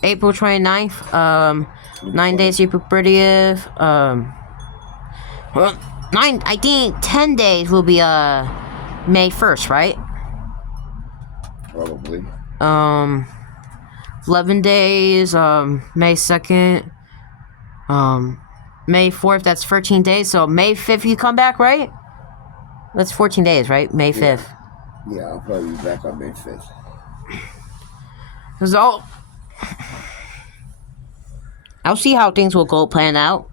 April 29th, 9 days, April 30th, well, 10 days will be, May 1st, right? Probably. 11 days, May 2nd, May 4th, that's 13 days, so May 5th you come back, right? That's 14 days, right? May 5th. Yeah, I'll probably be back on May 5th. So, I'll see how things will go plan out.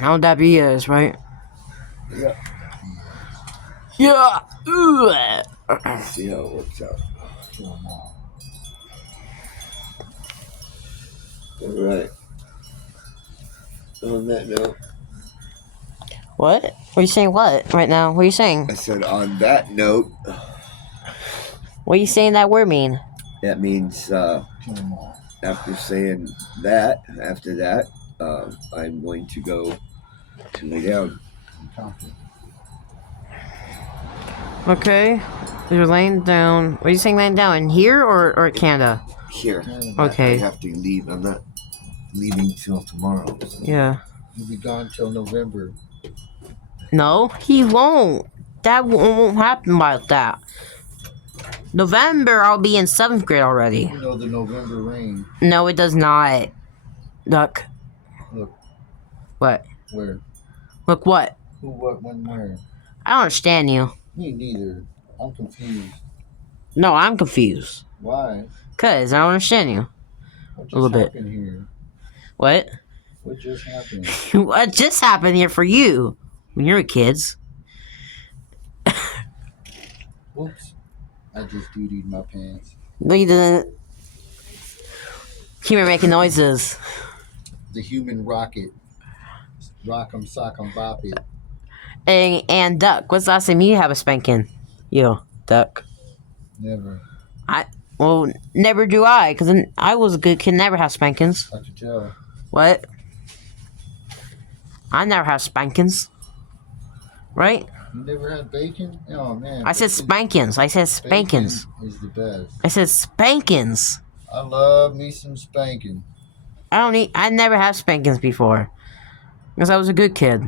How that be is, right? Yeah. Yeah. See how it works out. All right. On that note. What? What are you saying? What right now? What are you saying? I said on that note. What are you saying that word mean? That means after saying that, after that, I'm going to go to lay down. Okay. You're laying down. What are you saying laying down? In here or Canada? Here. Okay. I have to leave. I'm not leaving till tomorrow. So. Yeah. You'll be gone till November. No, he won't. That won't happen like that. November, I'll be in 7th grade already. You know the November rain. No, it does not. Look. Look. What? Where? Look what? Who, what, when, where? I don't understand you. Me neither. I'm confused. No, I'm confused. Why? Cause I don't understand you. What just A little bit. happened here? What? What just happened? What just happened here for you? When you were kids. Whoops. I just dootied my pants. No, you didn't. You were making noises. The human rocket. Rock'em sock'em bop it. And Duck, what's the last time you have a spanking? You, Duck. Never. Well, never do I, because I was a good kid, never have spankings. I could tell. What? I never have spankings. Right? You never had bacon? Oh man. I said spankings. I said spankings. Bacon is the best. I said spankings. I love me some spanking. I never have spankings before. Because I was a good kid.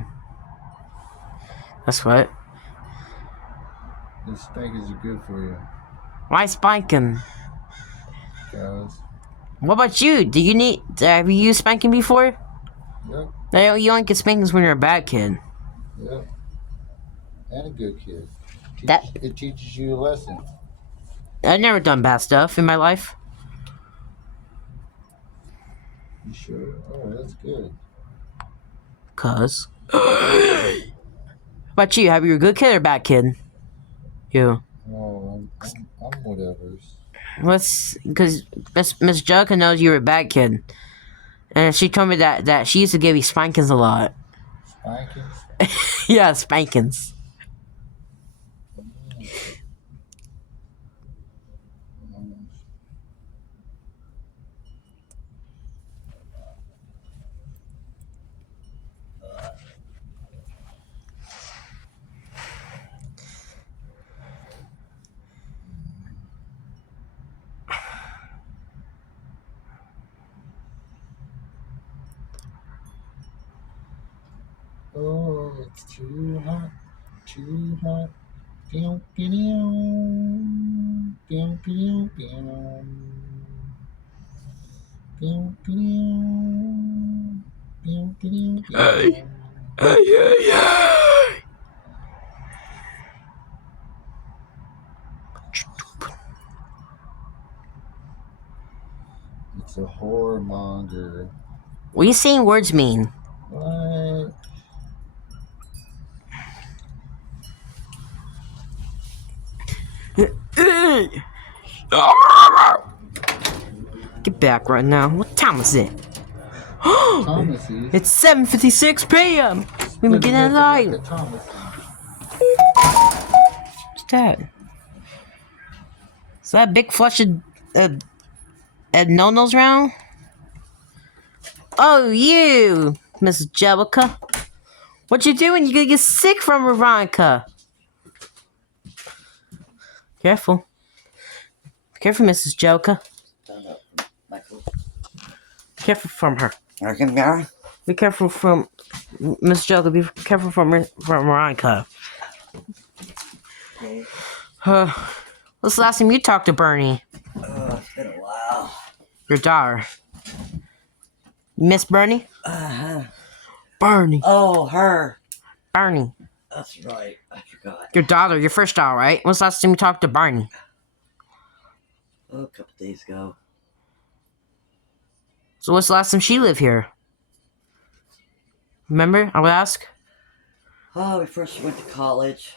That's what. The spankings are good for you. Why spanking? Guys. What about you? Have you used spanking before? Yep. You only get spankings when you're a bad kid. Yep. And a good kid. It teaches you a lesson. I've never done bad stuff in my life. You sure? Oh, that's good. Cause about you? Have you a good kid or a bad kid? You. Oh, I'm whatever. What's because Miss Jessica knows you're a bad kid, and she told me that she used to give you spankings a lot. Spankings? Yeah, spankings. Oh, it's too hot, too hot. Pew, pew, pew, pew, pew. Pew, pew, pew, pew, Hey, pew. hey. It's a whoremonger. What are you saying words mean? What? Get back right now. What time is it? Thomasy. It's 7:56 p.m. We been getting Look light. at Thomasy. What's that? Is that a big flush of no-nos round? Oh, you, Miss Jellica. What you doing? You gonna get sick from Veronica. Careful. Careful, Mrs. Jellica. Stand up, Michael. Careful from her. Okay, Be careful from Miss Jellica. Be careful from Veronica. okay. What's the last time you talked to Bernie? It's been a while. Your daughter. Miss Bernie? Uh-huh. Bernie. Oh, her. Bernie. That's right. I forgot. Your daughter, your first daughter, right? When's the last time you talked to Barney? Oh, a couple days ago. So what's the last time she lived here? Remember? I would ask. Oh, before she went to college.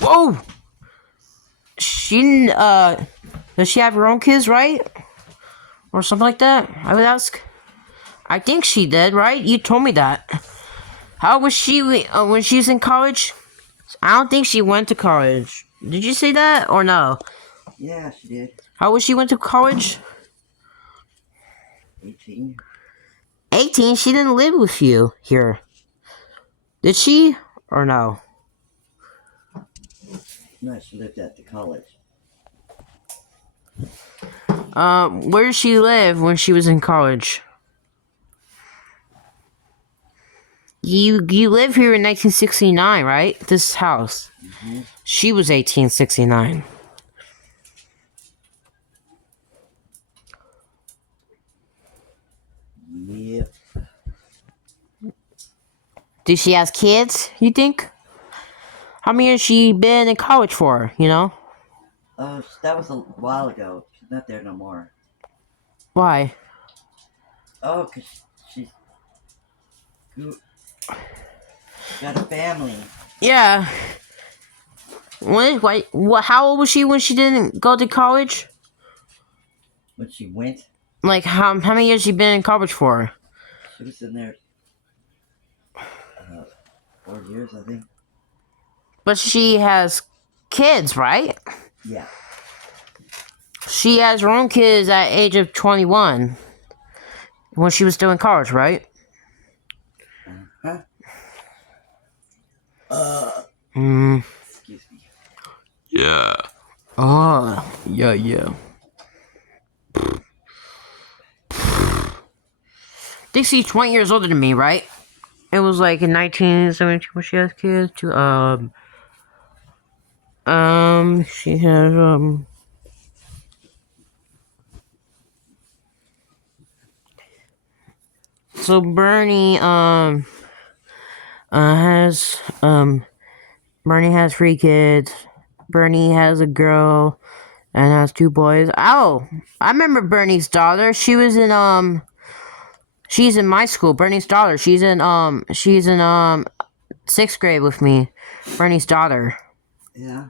Whoa! She, does she have her own kids, right? Or something like that? I would ask. I think she did, right? You told me that. How was she when she was in college? I don't think she went to college. Did you say that or no? Yeah, she did. How was she went to college? 18. 18? She didn't live with you here. Did she? Or no? No, she lived at the college. Where did she live when she was in college? You live here in 1969, right? This house. Mm-hmm. She was 1869. Yep. Did she have kids, you think? How many years she been in college for, you know? Oh, that was a while ago. She's not there no more. Why? Oh, 'cause she's got a family. Yeah. How old was she when she didn't go to college? When she went, Like, how many years she been in college for? she was in there 4 years, I think. But she has kids, right? Yeah. She has her own kids at age of 21. When she was still in college, right? Huh? Excuse me. Yeah. Oh, yeah. I think she's 20 years older than me, right? It was like in 1972 when she has kids. She has, so Bernie, Bernie has 3 kids. Bernie has a girl and has 2 boys. Oh, I remember Bernie's daughter. She's in my school. Bernie's daughter. She's in 6th grade with me. Bernie's daughter. Yeah.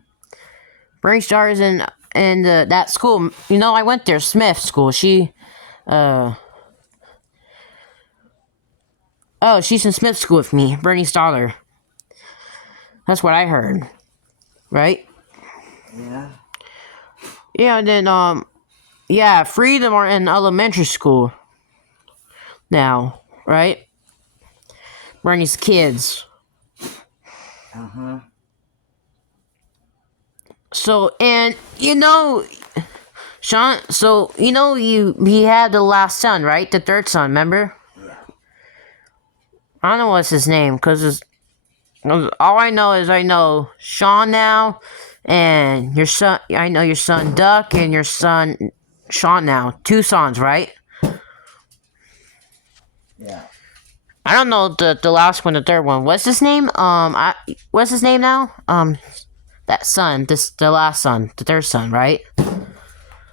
Bernie's daughter's in that school. You know, I went there, Smith School. She's in Smith School with me. Bernie's daughter. That's what I heard. Right? Yeah. Yeah, and then yeah, Freedom are in elementary school now, right? Bernie's kids. Uh-huh. So, and you know, Sean, so you know he had the last son, right? The third son, remember? Yeah. I don't know what's his name, cause all I know is I know Sean now, and your son. I know your son Duck and your son Sean now. 2 sons, right? Yeah. I don't know the last one, the third one. What's his name? What's his name now? That son, the last son, the third son, right?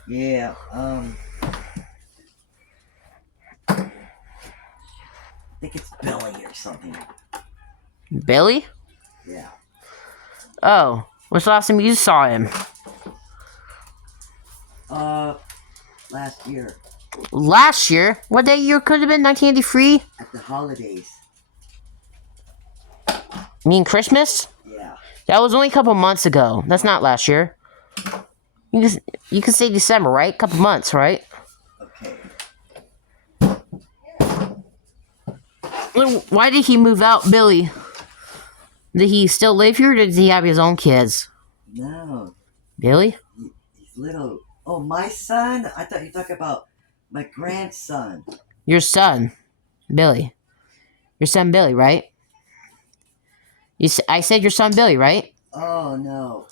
Yeah. I think it's Billy or something. Billy? Yeah. Oh, what's the last time you saw him? Last year Last year? What day year could have been? 1983? at the holidays. You mean Christmas? Yeah. That was only a couple months ago. That's not last year. You can say December, right? Couple months, right? Okay. Why did he move out, Billy? Did he still live here, or did he have his own kids? No. Billy? He's little. Oh, my son? I thought you were talking about my grandson. Your son, Billy. Your son, Billy, right? I said your son, Billy, right? Oh, no.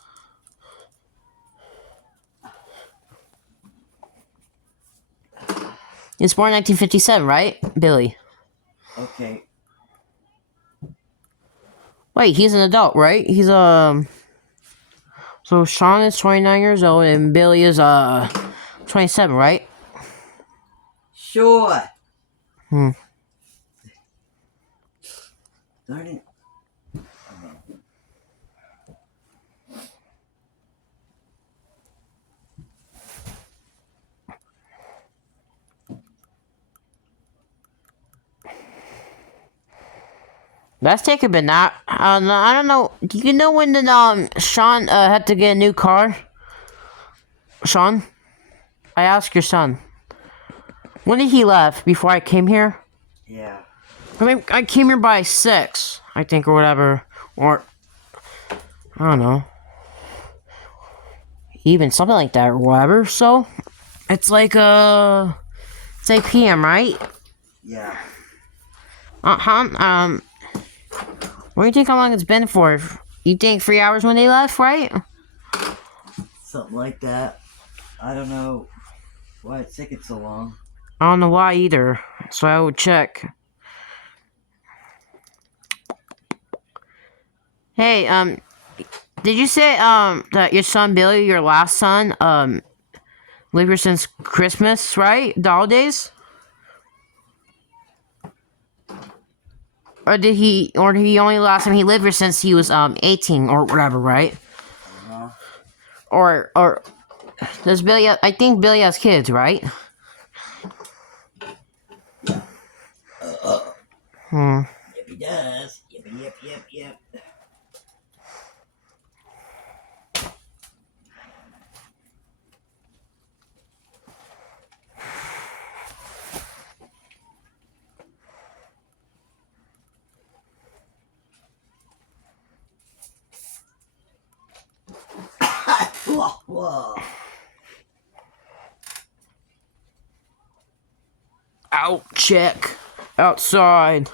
He was born in 1957, right? Billy. Okay. Wait, he's an adult, right? He's So Sean is 29 years old and Billy is 27, right? Sure. Hmm. Darn it. That's taking a bit now. I don't know. Do you know when the Sean had to get a new car? Sean? I asked your son. When did he left? Before I came here? Yeah. I mean, I came here by 6, I think, or whatever. Or, I don't know. Even something like that, or whatever. So, it's like, it's 8 p.m., right? Yeah. What do you think how long it's been for? You think 3 hours when they left, right? Something like that. I don't know why it's taking so long. I don't know why either. So I would check. Hey, did you say, that your son Billy, your last son, lived here since Christmas, right? The holidays? Or did he only last time he lived here since he was, 18 or whatever, right? Uh-huh. Or, does Billy, I think Billy has kids, right? Yep, he does. Yep. Whoa. Out, check. Outside.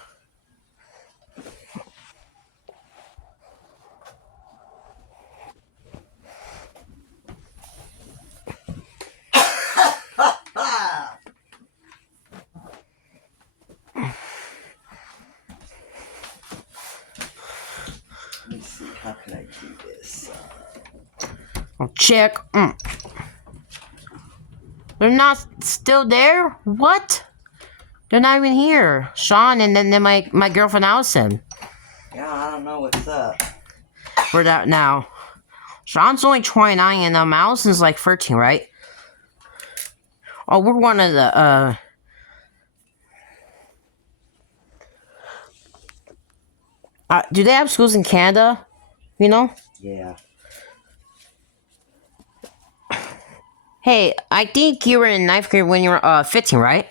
Let me see, how can I do this? I'll check. They're not still there? What? They're not even here. Sean and then my girlfriend Allison. Yeah, I don't know what's up. We're that now. Sean's only 29 and Allison's like 13, right? Oh, we're one of the do they have schools in Canada? You know? Yeah. Hey, I think you were in 9th grade when you were 15, right?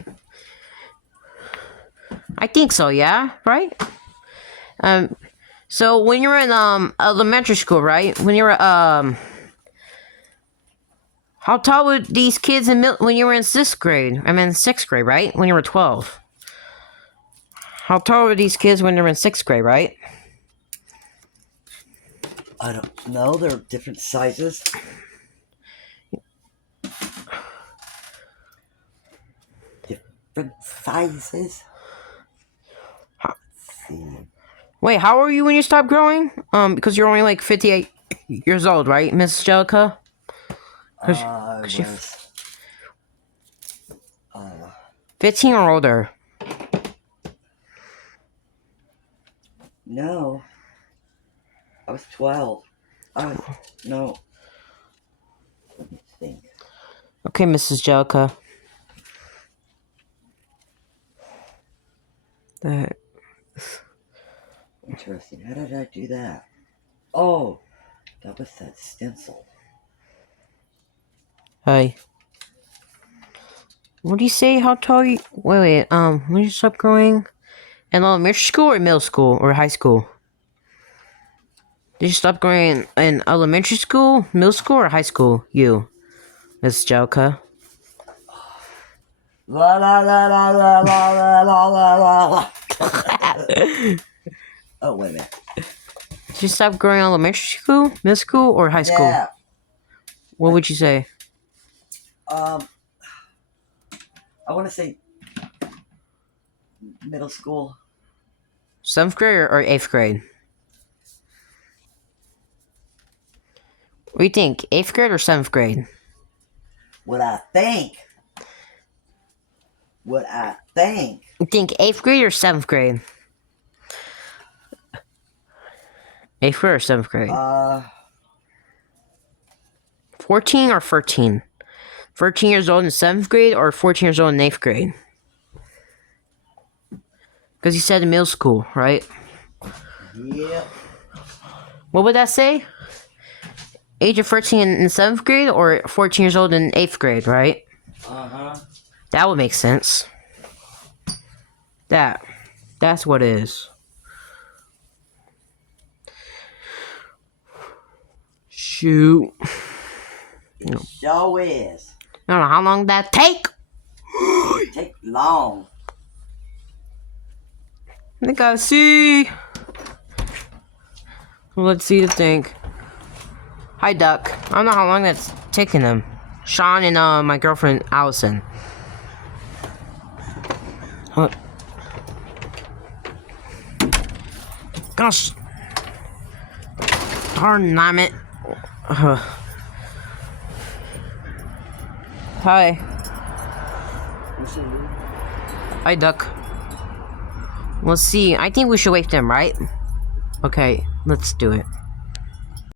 I think so, yeah, right? So when you were in elementary school, right? When you were how tall were these kids when you were in 6th grade? I mean 6th grade, right? When you were 12. How tall were these kids when they were in 6th grade, right? I don't know. They're different sizes. Different sizes. Huh. Let's see. Wait, how old were you when you stopped growing? Because you're only like 58 years old, right, Miss Jellica? I she- was 15 or older. no. I was 12. No. Let me think. Okay, Mrs. Jellica. That. Interesting. How did I do that? Oh, that was that stencil. Hi. What do you say? How tall you? Wait. When you stop growing? In elementary school or middle school or high school? Did you stop growing in elementary school, middle school, or high school? You, Miss Jellica. La la la la la la la la la la. Oh, wait a minute. Did you stop growing in elementary school, middle school, or high school? Yeah. What would you say? I want to say middle school. 7th grade or 8th grade? What do you think? 8th grade or 7th grade? What I think. You think 8th grade or 7th grade? 8th grade or 7th grade? 14 or 13? 13 years old in 7th grade or 14 years old in 8th grade? Because you said in middle school, right? Yep. What would that say? Age of 13 in 7th grade or 14 years old in 8th grade, right? Uh-huh. That would make sense. That's what it is. Shoot. It sure is. I don't know how long that take. Take long. I gotta see. Let's see the thing. Hi, Duck. I don't know how long that's taking them. Sean and my girlfriend Allison. What? Gosh. Darn it. Hi. Hi, Duck. Let's see. I think we should wake them, right? Okay, let's do it.